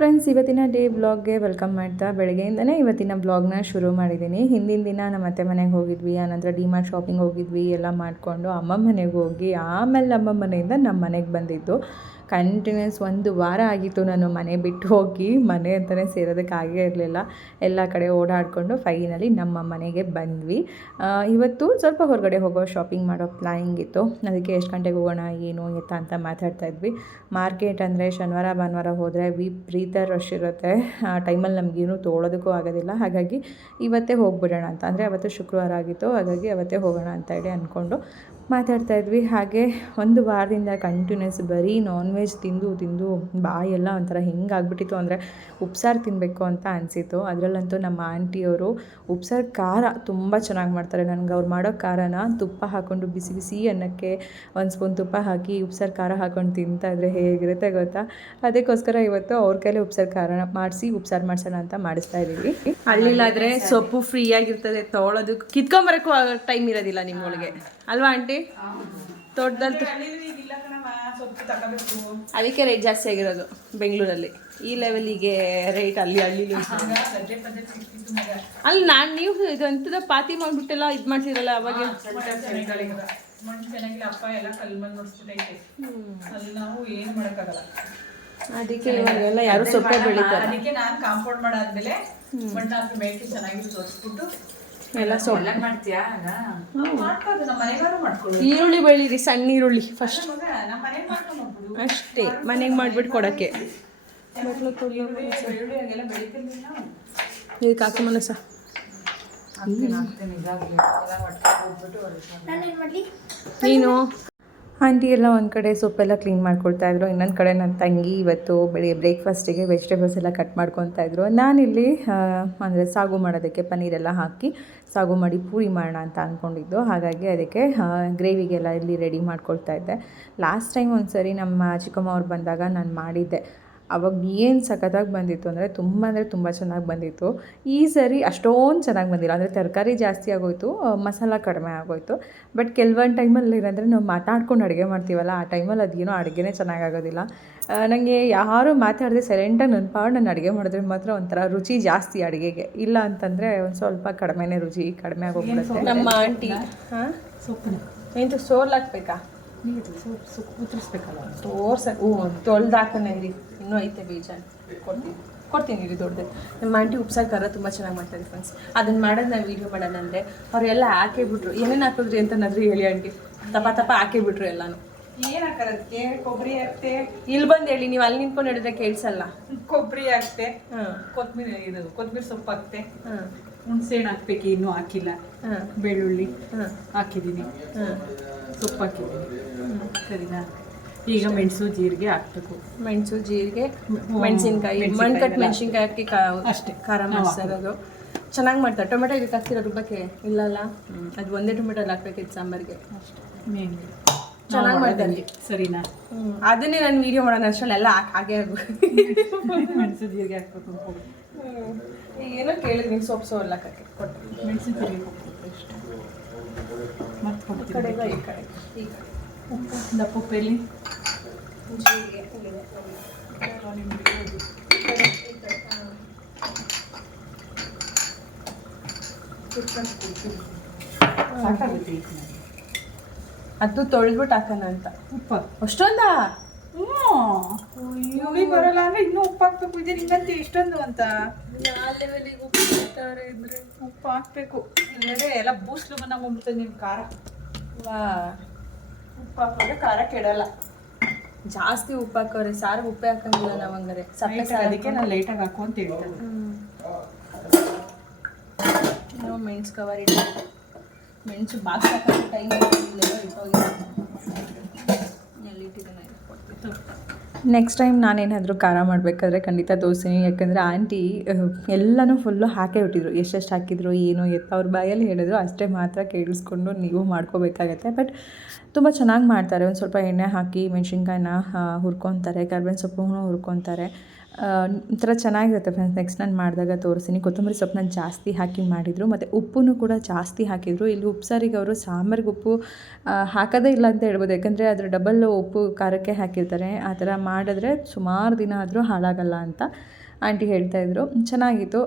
Friends ಇವತ್ತಿನ day ಬ್ಲಾಗ್ಗೆ welcome ಮಾಡ್ತಾ ಬೆಳಗ್ಗೆಯಿಂದನೇ ಇವತ್ತಿನ ಬ್ಲಾಗ್ನ ಶುರು ಮಾಡಿದ್ದೀನಿ. ಹಿಂದಿನ ದಿನ ನಮ್ಮ ಅತ್ತೆ ಮನೆಗೆ ಹೋಗಿದ್ವಿ, ಆನಂತರ ಡಿಮಾರ್ಟ್ ಶಾಪಿಂಗ್ ಹೋಗಿದ್ವಿ, ಎಲ್ಲ ಮಾಡಿಕೊಂಡು ಅಮ್ಮ ಮನೆಗೆ ಹೋಗಿ, ಆಮೇಲೆ ನಮ್ಮ ಮನೆಯಿಂದ ನಮ್ಮ ಮನೆಗೆ ಬಂದಿದ್ದು. ಕಂಟಿನ್ಯೂಸ್ ಒಂದು ವಾರ ಆಗಿತ್ತು ನಾನು ಮನೆ ಬಿಟ್ಟು ಹೋಗಿ, ಮನೆ ಅಂತಲೇ ಸೇರೋದಕ್ಕೆ ಆಗೇ ಇರಲಿಲ್ಲ. ಎಲ್ಲ ಕಡೆ ಓಡಾಡಿಕೊಂಡು ಫೈನಲಿ ನಮ್ಮ ಮನೆಗೆ ಬಂದ್ವಿ. ಇವತ್ತು ಸ್ವಲ್ಪ ಹೊರಗಡೆ ಹೋಗೋ ಶಾಪಿಂಗ್ ಮಾಡೋ ಪ್ಲಾನಿಂಗ್ ಇತ್ತು. ಅದಕ್ಕೆ ಎಷ್ಟು ಗಂಟೆಗೆ ಹೋಗೋಣ, ಏನು, ಎತ್ತ ಅಂತ ಮಾತಾಡ್ತಾ ಇದ್ವಿ. ಮಾರ್ಕೆಟ್ ಅಂದರೆ ಶನಿವಾರ, ಭಾನುವಾರ ಹೋದರೆ ವಿಪರೀತ ರಶ್ ಇರುತ್ತೆ. ಆ ಟೈಮಲ್ಲಿ ನಮಗೇನು ತೋಳೋದಕ್ಕೂ ಆಗೋದಿಲ್ಲ. ಹಾಗಾಗಿ ಇವತ್ತೇ ಹೋಗ್ಬಿಡೋಣ ಅಂತ. ಅಂದರೆ ಅವತ್ತು ಶುಕ್ರವಾರ ಆಗಿತ್ತು. ಹಾಗಾಗಿ ಅವತ್ತೇ ಹೋಗೋಣ ಅಂತ ಹೇಳಿ ಅಂದ್ಕೊಂಡು ಮಾತಾಡ್ತಾ ಇದ್ವಿ. ಹಾಗೆ ಒಂದು ವಾರದಿಂದ ಕಂಟಿನ್ಯೂಸ್ ಬರೀ ನಾನ್ ವೆಜ್ ತಿಂದು ತಿಂದು ಬಾಯೆಲ್ಲ ಒಂಥರ ಹೆಂಗಾಗ್ಬಿಟ್ಟಿತ್ತು ಅಂದರೆ ಉಪ್ಸಾರು ತಿನ್ನಬೇಕು ಅಂತ ಅನಿಸಿತ್ತು. ಅದರಲ್ಲಂತೂ ನಮ್ಮ ಆಂಟಿಯವರು ಉಪ್ಸಾರು ಖಾರ ತುಂಬ ಚೆನ್ನಾಗಿ ಮಾಡ್ತಾರೆ. ನನಗೆ ಅವ್ರು ಮಾಡೋ ಖಾರನ ತುಪ್ಪ ಹಾಕ್ಕೊಂಡು ಬಿಸಿ ಬಿಸಿ ಅನ್ನಕ್ಕೆ ಒಂದು ಸ್ಪೂನ್ ತುಪ್ಪ ಹಾಕಿ ಉಪ್ಸಾರು ಖಾರ ಹಾಕ್ಕೊಂಡು ತಿಂತಾ ಇದ್ರೆ ಹೇಗಿರುತ್ತೆ ಗೊತ್ತಾ? ಅದಕ್ಕೋಸ್ಕರ ಇವತ್ತು ಅವ್ರ ಕೈಲೇ ಉಪ್ಸಾರು ಖಾರ ಮಾಡಿಸಿ ಉಪ್ಸಾರು ಮಾಡಿಸೋಣ ಅಂತ ಮಾಡಿಸ್ತಾ ಇದ್ದೀವಿ. ಅಲ್ಲಿಲ್ಲಾದರೆ ಸೊಪ್ಪು ಫ್ರೀ ಆಗಿರ್ತದೆ ತೊಗೊಳೋದು ಕಿತ್ಕೊಂಬರಕ್ಕೂ ಟೈಮ್ ಇರೋದಿಲ್ಲ ನಿಮ್ಮೊಳಗೆ. ಅಲ್ವಾ ಆಂಟಿ? ತೋಟದಲ್ಲಿ ಅದಕ್ಕೆ ರೇಟ್ ಜಾಸ್ತಿ ಆಗಿರೋದು ಬೆಂಗಳೂರಲ್ಲಿ. ಈ ಲೆವೆಲಿಗೆ ರೇಟ್ ಅಲ್ಲಿ ಅಲ್ಲಿ ಅಲ್ಲಿ ನಾನು ನೀವು ಇದಂತದ ಪಾತಿ ಮಾಡಿಬಿಟ್ಟೆಲ್ಲ ಇದು ಮಾಡ್ತಿರಲ್ಲ ಅವಾಗ ಮಣ್ಣು ಚೆನ್ನಾಗಿಲ್ಲ ಅಪ್ಪ ಎಲ್ಲ ಕಲ್ ಮಣ್ಣು ನೋಡ್ಸ್ಬಿಟ್ಟೈತೆ ಅಲ್ಲಿ ನಾವು ಏನು ಮಾಡೋಕ್ಕಾಗಲ್ಲ ಅದಕ್ಕೆ ಇವಾಗೆಲ್ಲ ಯಾರು ಸೊಪ್ಪೆ ಬೆಳಿತಾರೆ. ಅದಕ್ಕೆ ನಾನು ಕಾಂಪೌಂಡ್ ಮಾಡಾದ್ಮೇಲೆ ಮಣ್ಣು ಹಾಕಿ ಮೇಕೆ ಚೆನ್ನಾಗಿ ತೋರಿಸ್ಬಿಟ್ಟು ಎಲ್ಲ ಮಾಡ್ತೀಯಾ? ಮಾಡ್ಕೊಳ್ಳಿ ಈರುಳ್ಳಿ ಬೆಳೀರಿ ಸಣ್ಣ ಈರುಳ್ಳಿ ಫಸ್ಟ್ ಅಷ್ಟೇ ಮನೆಗೆ ಮಾಡ್ಬಿಟ್ಟು ಕೊಡೋಕ್ಕೆ. ಇದಕ್ಕೆ ಹಾಕಿ ಹೋಗ್ಬಿಟ್ಟು ನೀನು ಆಂಟಿ ಎಲ್ಲ ಒಂದು ಕಡೆ ಸೊಪ್ಪೆಲ್ಲ ಕ್ಲೀನ್ ಮಾಡ್ಕೊಳ್ತಾ ಇದ್ರು, ಇನ್ನೊಂದು ಕಡೆ ನನ್ನ ತಂಗಿ ಇವತ್ತು ಬೆಳಿಗ್ಗೆ ಬ್ರೇಕ್ಫಾಸ್ಟಿಗೆ ವೆಜಿಟೇಬಲ್ಸ್ ಎಲ್ಲ ಕಟ್ ಮಾಡ್ಕೊತಾ ಇದ್ರು. ನಾನಿಲ್ಲಿ ಅಂದರೆ ಸಾಗು ಮಾಡೋದಕ್ಕೆ ಪನ್ನೀರೆಲ್ಲ ಹಾಕಿ, ಸಾಗು ಮಾಡಿ ಪೂರಿ ಮಾಡೋಣ ಅಂತ ಅಂದ್ಕೊಂಡಿದ್ದು ಹಾಗಾಗಿ ಅದಕ್ಕೆ ಗ್ರೇವಿಗೆಲ್ಲ ಇಲ್ಲಿ ರೆಡಿ ಮಾಡ್ಕೊಳ್ತಾ ಇದ್ದೆ. ಲಾಸ್ಟ್ ಟೈಮ್ ಒಂದು ಸರಿ ನಮ್ಮ ಚಿಕ್ಕಮ್ಮ ಅವ್ರು ಬಂದಾಗ ನಾನು ಮಾಡಿದ್ದೆ. ಅವಾಗ ಏನು ಸಖತ್ತಾಗಿ ಬಂದಿತ್ತು ಅಂದರೆ ತುಂಬ ಅಂದರೆ ತುಂಬ ಚೆನ್ನಾಗಿ ಬಂದಿತ್ತು. ಈ ಸರಿ ಅಷ್ಟೊಂದು ಚೆನ್ನಾಗಿ ಬಂದಿಲ್ಲ. ಅಂದರೆ ತರಕಾರಿ ಜಾಸ್ತಿ ಆಗೋಯ್ತು ಮಸಾಲ ಕಡಿಮೆ ಆಗೋಯ್ತು. ಬಟ್ ಕೆಲವೊಂದು ಟೈಮಲ್ಲಿ ಏನಂದರೆ ನಾವು ಮಾತಾಡ್ಕೊಂಡು ಅಡುಗೆ ಮಾಡ್ತೀವಲ್ಲ ಆ ಟೈಮಲ್ಲಿ ಅದೇನೋ ಅಡುಗೆನೇ ಚೆನ್ನಾಗಾಗೋದಿಲ್ಲ ನನಗೆ ಯಾರು ಮಾತಾಡದೆ ಸೈಲೆಂಟಾಗಿ ನನ್ನ ಪಾಡು ನಾನು ಅಡುಗೆ ಮಾಡಿದ್ರೆ ಮಾತ್ರ ಒಂಥರ ರುಚಿ ಜಾಸ್ತಿ ಅಡುಗೆಗೆ. ಇಲ್ಲ ಅಂತಂದರೆ ಒಂದು ಸ್ವಲ್ಪ ಕಡಿಮೆನೇ ರುಚಿ ಕಡಿಮೆ ಆಗೋಗ್ಬಿಡುತ್ತೆ. ನಮ್ಮ ಆಂಟಿ. ಹಾಂ? ಸೊಪ್ಪು ಎಂತ ಸೋಲ್ ಹಾಕ್ಬೇಕಾ? ನೀರು ಸೊಪ್ಪು ಸೊಪ್ಪು ಉತ್ತರಿಸ್ಬೇಕಲ್ಲ? ತೋರ್ಸ ಹ್ಞೂ ತೊಳ್ದು ಹಾಕೋಣ ಇರಿ ಇನ್ನೂ ಐತೆ ಬೀಜ. ಕೊಡ್ತೀನಿ. ಕೊಡ್ತೀನಿ ಇರಿ ದೊಡ್ಡದು. ನಮ್ಮ ಆಂಟಿ ಉಪ್ಸಾರು ಖಾರ ತುಂಬ ಚೆನ್ನಾಗಿ ಮಾಡ್ತಾರೆ ಫ್ರೆಂಡ್ಸ್ ಅದನ್ನ ಮಾಡೋದು ನಾವು ವೀಡಿಯೋ ಮಾಡೋಣ ಅಂದರೆ ಅವರೆಲ್ಲ ಹಾಕೇ ಬಿಟ್ರು ಏನೇನು ಹಾಕಿದ್ರಿ ಅಂತನಾದ್ರೂ ಹೇಳಿ ಆಂಟಿ. ತಪ ತಪ ಹಾಕೇ ಬಿಟ್ರು ಎಲ್ಲಾನು. ಏನು ಹಾಕೋದಕ್ಕೆ ಕೊಬ್ಬರಿ ಹಾಕ್ತೆ ಇಲ್ಲಿ ಬಂದು ಹೇಳಿ ನೀವು ಅಲ್ಲಿ ನಿಂತ್ಕೊಂಡು ಹೇಳಿದ್ರೆ ಕೇಳಿಸಲ್ಲ. ಕೊಬ್ಬರಿ ಹಾಕ್ತೆ. ಹಾಂ. ಕೊತ್ತಂಬರಿ ಇದು ಕೊತ್ತಂಬರಿ ಸೊಪ್ಪು ಹಾಕ್ತೆ. ಹಾಂ. ಹುಣಸೆಹಣ್ಣು ಹಾಕ್ಬೇಕು? ಇನ್ನೂ ಹಾಕಿಲ್ಲ. ಹಾಂ. ಬೆಳ್ಳುಳ್ಳಿ ಹಾಂ. ಹಾಕಿದ್ದೀನಿ. ಹಾಂ. ಸೊಪ್ಪು ಹಾಕಿದ್ದೀನಿ. ಸರಿನಾ? ಈಗ ಮೆಣಸು ಜೀರಿಗೆ ಹಾಕ್ಬೇಕು. ಮೆಣಸು ಜೀರಿಗೆ. ಮೆಣಸಿನ್ಕಾಯಿ ಮಣ್ಕಟ್ ಮೆಣಸಿನ್ಕಾಯಿ ಹಾಕಿ ಅಷ್ಟೇ. ಖಾರ ನಾವು ಮಾಡಿಸೋದು ಚೆನ್ನಾಗಿ ಮಾಡ್ತಾರೆ. ಟೊಮೆಟೊ ಇದಕ್ಕೆ ಹಾಕ್ತಿರೋ ರುಬ್ಬಕ್ಕೆ ಇಲ್ಲಲ್ಲ? ಅದು ಒಂದೇ ಟೊಮೆಟೊಲ್ಲಿ ಹಾಕ್ಬೇಕಿತ್ತು ಸಾಂಬಾರಿಗೆ. ಅಷ್ಟೇ. ಚೆನ್ನಾಗಿ ಮಾಡ್ತಾರೆ. ಸರಿನಾ. ಅದನ್ನೇ ನಾನು ವಿಡಿಯೋ ಮಾಡೋಣ ಅಷ್ಟರಲ್ಲಿ ಎಲ್ಲ ಹಾಕ್- ಹಾಗೆ ಆಗ್ಬೇಕು. ಮೆಣಸು ಜೀರಿಗೆ ಹಾಕ್ಬೇಕು ಏನೋ ಕೇಳಿದ್ರಿ ಸೊಪ್ಪು ಸೋಲ್ ಹಾಕಕ್ಕೆ ಕೊಟ್ಟು. ಮೆಣಸು ಜೀರಿಗೆ ಹಾಕ್ಬೇಕು ಅಷ್ಟೇ. ಕಡೆ ಈ ಕಡೆ. ಉಪ್ಪು ದಪ್ಪ ಉಪ್ಪೆಲ್ಲಿ ಜೀರಿಗೆ ಇಲ್ಲಿದೆ. ಈ ಕಡೆ, ಈ ಕಡೆ, ಹಾ. ಕುತ್ಕೊಂಡು ಕೂತ್ಕೊಳ್ಳಿ. ಸಾಕಾಗುತ್ತೆ ಈಗ ನನಗೆ. ಅದು ತೊಳೆದ್ಬಿಟ್ಟು ಹಾಕೋಣ ಅಂತ ಉಪ್ಪು ಅಷ್ಟೊಂದಾ ಹ್ಞೂ ಬರಲ್ಲ ಅಂದ್ರೆ ಇನ್ನೂ ಉಪ್ಪು ಹಾಕ್ಬೇಕು ಇದೆ ನಿಂಗಂತ ಇಷ್ಟೊಂದು ಅಂತ ಉಪ್ಪು ಹಾಕ್ಬೇಕು ಇಲ್ಲದೆ ಎಲ್ಲ ಬೂಸ್ಲು ಬಂದಾಗ ಹೋಗ್ಬಿಡ್ತದೆ ನಿಮ್ಮ ಖಾರ ವಾ ಉಪ್ಪು ಹಾಕಿದ್ರೆ ಖಾರ ಕೆಡಲ್ಲ. ಜಾಸ್ತಿ ಉಪ್ಪು ಹಾಕೋರೆ ಸಾರು ಉಪ್ಪೆ ಹಾಕಂಗಿಲ್ಲ ನಾವು ಹಂಗಾರೆ ಸಪ್ಪೆ ಸಾರು ಅದಕ್ಕೆ ನಾನು ಲೈಟಾಗಿ ಹಾಕು ಅಂತ ಹೇಳ್ತೇನೆ ನಾವು ಮೆಣಸು ಕವರ್ ಇಟ್ಟು ಮೆಣಸು ಬಾಕ್ಸ್ ಹಾಕೋದು ಟೈಮ್ ನೆಕ್ಸ್ಟ್ ಟೈಮ್ ನಾನೇನಾದರೂ ಖಾರ ಮಾಡಬೇಕಾದ್ರೆ ಖಂಡಿತ ದೋಸೆ ಯಾಕಂದರೆ ಆಂಟಿ ಎಲ್ಲನೂ ಫುಲ್ಲು ಹಾಕೇ ಬಿಟ್ಟಿದ್ರು. ಎಷ್ಟೆಷ್ಟು ಹಾಕಿದ್ರು ಏನು ಎತ್ತ ಅವ್ರ ಬಾಯಲ್ಲಿ ಹೇಳಿದ್ರು ಅಷ್ಟೇ ಮಾತ್ರ ಕೇಳಿಸ್ಕೊಂಡು ನೀವು ಮಾಡ್ಕೋಬೇಕಾಗತ್ತೆ. ಬಟ್ ತುಂಬ ಚೆನ್ನಾಗಿ ಮಾಡ್ತಾರೆ. ಒಂದು ಸ್ವಲ್ಪ ಎಣ್ಣೆ ಹಾಕಿ ಮೆಣಸಿನ್ಕಾಯಿನ ಹುರ್ಕೊತಾರೆ. ಕರ್ಬೇವಿನ ಸೊಪ್ಪು ಹುರ್ಕೊತಾರೆ. ಒಂಥರ ಚೆನ್ನಾಗಿರುತ್ತೆ ಫ್ರೆಂಡ್ಸ್ ನೆಕ್ಸ್ಟ್ ನಾನು ಮಾಡಿದಾಗ ತೋರಿಸ್ತೀನಿ. ಕೊತ್ತಂಬರಿ ಸೊಪ್ಪನ್ನ ಜಾಸ್ತಿ ಹಾಕಿ ಮಾಡಿದರು. ಮತ್ತು ಉಪ್ಪನ್ನು ಕೂಡ ಜಾಸ್ತಿ ಹಾಕಿದರು. ಇಲ್ಲಿ ಉಪ್ಸಾರಿಗೆ ಅವರು ಸಾಂಬಾರಿಗೆ ಉಪ್ಪು ಹಾಕೋದೇ ಇಲ್ಲ ಅಂತ ಹೇಳ್ಬೋದು. ಯಾಕಂದರೆ ಅದರ ಡಬಲ್ ಉಪ್ಪು ಖಾರಕ್ಕೆ ಹಾಕಿರ್ತಾರೆ. ಆ ಥರ ಮಾಡಿದ್ರೆ ಸುಮಾರು ದಿನ ಆದರೂ ಹಾಳಾಗಲ್ಲ ಅಂತ. ಆಂಟಿ ಹೇಳ್ತಾಯಿದ್ರು ಚೆನ್ನಾಗಿತ್ತು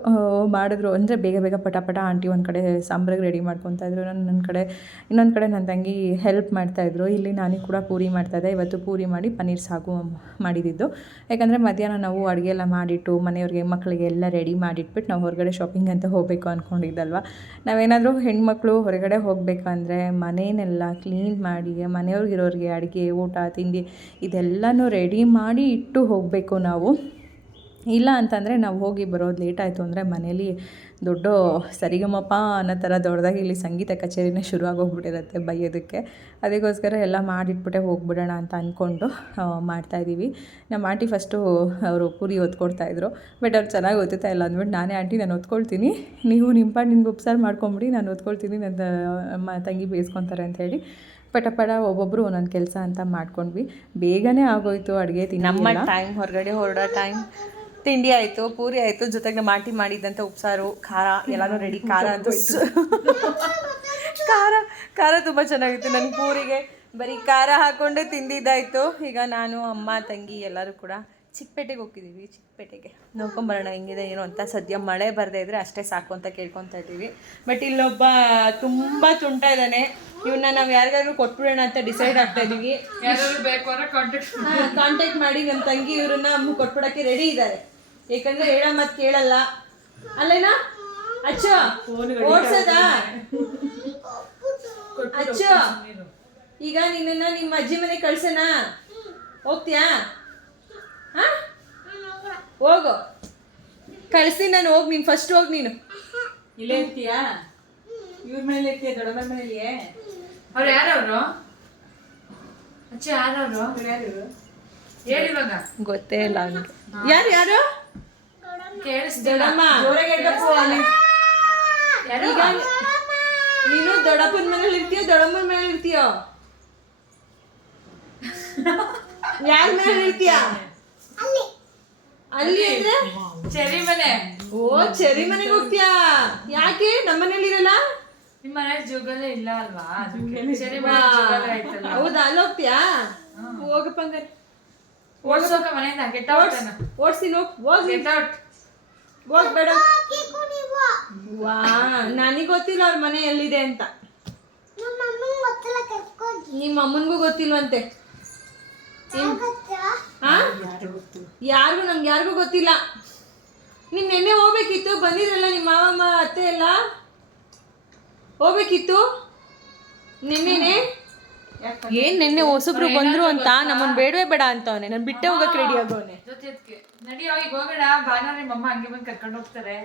ಮಾಡಿದ್ರು. ಅಂದರೆ ಬೇಗ ಬೇಗ ಪಟ ಪಟ ಆಂಟಿ ಒಂದು ಕಡೆ ಸಾಂಬ್ರಿಗೆ ರೆಡಿ ಮಾಡ್ಕೊತಾ ಇದ್ರು, ನಾನು ನನ್ನ ಕಡೆ, ಇನ್ನೊಂದು ಕಡೆ ನನ್ನ ತಂಗಿ ಹೆಲ್ಪ್ ಮಾಡ್ತಾಯಿದ್ರು ಇಲ್ಲಿ ನಾನು ಕೂಡ ಪೂರಿ ಮಾಡ್ತಾಯಿದ್ದೆ ಇವತ್ತು ಪೂರಿ ಮಾಡಿ ಪನ್ನೀರ್ ಸಾಗು ಮಾಡಿದ್ದು ಯಾಕಂದರೆ ಮಧ್ಯಾಹ್ನ ನಾವು ಅಡುಗೆ ಎಲ್ಲ ಮಾಡಿಟ್ಟು ಮನೆಯವ್ರಿಗೆ ಮಕ್ಕಳಿಗೆ ಎಲ್ಲ ರೆಡಿ ಮಾಡಿಟ್ಬಿಟ್ಟು ನಾವು ಹೊರಗಡೆ ಶಾಪಿಂಗ್ ಅಂತ ಹೋಗಬೇಕು ಅಂದ್ಕೊಂಡಿದ್ದಲ್ವ ನಾವೇನಾದರೂ ಹೆಣ್ಮಕ್ಳು ಹೊರಗಡೆ ಹೋಗಬೇಕಂದ್ರೆ ಮನೆಯನ್ನೆಲ್ಲ ಕ್ಲೀನ್ ಮಾಡಿ, ಮನೆಯವ್ರಿಗಿರೋರಿಗೆ ಅಡುಗೆ, ಊಟ, ತಿಂಡಿ ಇದೆಲ್ಲನೂ ರೆಡಿ ಮಾಡಿ ಇಟ್ಟು ಹೋಗಬೇಕು ನಾವು. ಇಲ್ಲ ಅಂತಂದರೆ ನಾವು ಹೋಗಿ ಬರೋದು ಲೇಟ್ ಆಯಿತು ಅಂದರೆ ಮನೇಲಿ ದೊಡ್ಡ ಸರಿಗಮಪ ಅನ್ನೋ ಥರ ದೊಡ್ಡದಾಗಿ ಇಲ್ಲಿ ಸಂಗೀತ ಕಚೇರಿನೇ ಶುರು ಆಗೋಗ್ಬಿಟ್ಟಿರುತ್ತೆ ಬೈಯೋದಕ್ಕೆ. ಅದಕ್ಕೋಸ್ಕರ ಎಲ್ಲ ಮಾಡಿಟ್ಬಿಟ್ಟೆ ಹೋಗ್ಬಿಡೋಣ ಅಂತ ಅಂದ್ಕೊಂಡು ಮಾಡ್ತಾಯಿದ್ದೀವಿ ನಮ್ಮ ಆಂಟಿ ಫಸ್ಟು ಅವರು ಪೂರಿ ಒತ್ಕೊಡ್ತಾಯಿದ್ರು ಬಟ್ ಅವ್ರು ಚೆನ್ನಾಗಿ ಓದ್ತಾ ಇಲ್ಲ ಅಂದ್ಬಿಟ್ಟು ನಾನೇ ಆಂಟಿ ನಾನು ಒತ್ಕೊಳ್ತೀನಿ ನೀವು ನಿಮ್ಮ ಪಾಡು ನಿಮ್ಗೆ ಉಪ್ಸಾರು ಮಾಡ್ಕೊಂಬಿಡಿ ನಾನು ಓದ್ಕೊಳ್ತೀನಿ ನನ್ನ ಮ ತಂಗಿ ಬೇಯಿಸ್ಕೊತಾರೆ ಅಂತ ಹೇಳಿ ಪಟ ಪಟ ಒಬ್ಬೊಬ್ಬರು ಒಂದೊಂದು ಕೆಲಸ ಅಂತ ಮಾಡ್ಕೊಂಡ್ವಿ. ಬೇಗನೆ ಆಗೋಯ್ತು ಅಡುಗೆ ನಮ್ಮ ಟೈಮ್ ಹೊರಗಡೆ ಹೊರಡೋ ಟೈಮ್ ತಿಂಡಿ ಆಯ್ತು ಪೂರಿ ಆಯ್ತು ಜೊತೆಗೆ ನಮ್ಮ ಆಂಟಿ ಮಾಡಿದ್ದಂಥ ಉಪ್ಸಾರು ಖಾರ ಎಲ್ಲಾನು ರೆಡಿ ಖಾರ ಅಂತ ಖಾರ ಖಾರ ತುಂಬಾ ಚೆನ್ನಾಗಿತ್ತು. ನನ್ ಪೂರಿಗೆ ಬರೀ ಖಾರ ಹಾಕೊಂಡು ತಿಂದಿದ್ದಾಯ್ತು. ಈಗ ನಾನು ಅಮ್ಮ ತಂಗಿ ಎಲ್ಲರೂ ಕೂಡ ಚಿಕ್ಕಪೇಟೆಗೆ ಹೋಗಿದ್ದೀವಿ ಚಿಕ್ಕಪೇಟೆಗೆ. ನೋಡ್ಕೊಂಬರೋಣ ಹೆಂಗಿದೆ ಏನೋ ಅಂತ. ಸದ್ಯ ಮಳೆ ಬರದೇ ಇದ್ರೆ ಅಷ್ಟೇ ಸಾಕು ಅಂತ ಕೇಳ್ಕೊತಾ ಇದ್ದೀವಿ. ಬಟ್ ಇಲ್ಲೊಬ್ಬ ತುಂಬ ತುಂಟ ಇದ್ದಾನೆ. ಇವನ್ನ ನಾವು ಯಾರಿಗಾದ್ರೂ ಕೊಟ್ಬಿಡೋಣ ಅಂತ ಡಿಸೈಡ್ ಆಗ್ತಾ ಇದ್ದೀವಿ. ಕಾಂಟ್ಯಾಕ್ಟ್ ಮಾಡಿ ನಮ್ಮ ತಂಗಿ ಇವ್ರನ್ನ ಕೊಟ್ಬಿಡಕ್ಕೆ ರೆಡಿ ಇದ್ದಾರೆ. ಯಾಕಂದ್ರೆ ಹೇಳ ಮತ್ ಕೇಳಲ್ಲ. ಅಲ್ಲೇನಾ? ಅಚ್ಚ ಓಡ್ಸದ? ಅಚ್ಚ ಈಗ ನಿನ್ನನ್ನ ನಿಮ್ಮ ಅಜ್ಜಿ ಮನೆ ಕಳ್ಸನ ಹೋಗ್ತೀಯಾ? ಹಾ? ಹೋಗು. ಕಳ್ಸಿ ನಾನು ಹೋಗಿ ನೀನು ಫಸ್ಟ್ ಹೋಗಿ ನೀನು. ಇಲ್ಲೇ ಇರ್ತೀಯಾ? ಇವ್ರ ಮೇಲೆ ಇರ್ತೀಯ ಮನ ಮನೇಲಿಯೇ? ಅವ್ರು ಯಾರವ್ರು? ಅಚ್ಚ ಯಾರವ್ರು? ಹೇಳಿ ಇವಾಗ. ಗೊತ್ತೇ ಇಲ್ಲ ಯಾರು ಯಾರು? ನೀನು ದೊಡ್ಡಪ್ಪನ ಮನೇಲಿ ಇರ್ತೀಯೋ ದೊಡ್ಡಮ್ಮನ ಮನೇಲಿ ಇರ್ತೀಯೋ? ಯಾರ ಮನೇಲಿ ಇರ್ತೀಯ? ಅಲ್ಲಿ. ಅಂದ್ರೆ? ಚೆರಿ ಮನೆ. ಓ ಚೆರಿ ಮನೆಗೆ ಹೋಗ್ತೀಯಾ? ಯಾಕೆ? ನಮ್ಮ ಮನೇಲಿ ಇರಲ್ಲ? ನಿಮ್ಮ ಮನೆ ಜೋಗಲ್ಲೇ ಇಲ್ಲ ಅಲ್ವಾ? ಚೆರಿ ಮನೆ ಹೌದಾ? ಅಲ್ಲಿ ಹೋಗ್ತೀಯಾ? ಹೋಗಪ್ಪ ಹಂಗಾರೆ. ಓಡ್ಸೋಕ ಮನೆಯಿಂದ ಗೆಟ್ ಔಟ್ ಓಡ್ಸ್ತೀನಿ ಹೋಗ್ ಹೋಗ್. Get out. ಹೋಗ್ಬೇಡ ವಾ. ನನಗೆ ಗೊತ್ತಿಲ್ಲ ಅವ್ರ ಮನೆ ಎಲ್ಲಿದೆ ಅಂತ. ನಿಮ್ಮ ಅಮ್ಮನಿಗೂ ಗೊತ್ತಿಲ್ವಂತೆ. ಹಾ ಯಾರಿಗೂ ನಮ್ಗೆ ಯಾರಿಗೂ ಗೊತ್ತಿಲ್ಲ. ನಿಮ್ಮ ನೆನ್ನೆ ಹೋಗ್ಬೇಕಿತ್ತು ಬಂದಿದ್ರಲ್ಲ ನಿಮ್ಮ ಮಾವಮ್ಮ ಅತ್ತೆ ಎಲ್ಲ? ಹೋಗ್ಬೇಕಿತ್ತು? ನಿನ್ನೆನೆ? ಏನ್ ನಿನ್ನೆ ಹೊಸಬ್ರು ಬಂದ್ರು ಅಂತ? ನಮ್ಮನ್ ಬೇಡವೇ ಬೇಡ ಅಂತವನೆ. ನಾನು ಬಿಟ್ಟೆ ಹೋಗಕ್ ರೆಡಿ ಆಗೋನೆ ಜೊತೆ ಅದ್ಕೆ ನಡಿ ಈಗ ಹೋಗೋಣ. ಭಾನುವಾರ ನಿಮ್ಮ ಅಮ್ಮ ಹಂಗೆ ಬಂದು ಕರ್ಕೊಂಡು ಹೋಗ್ತಾರೆ.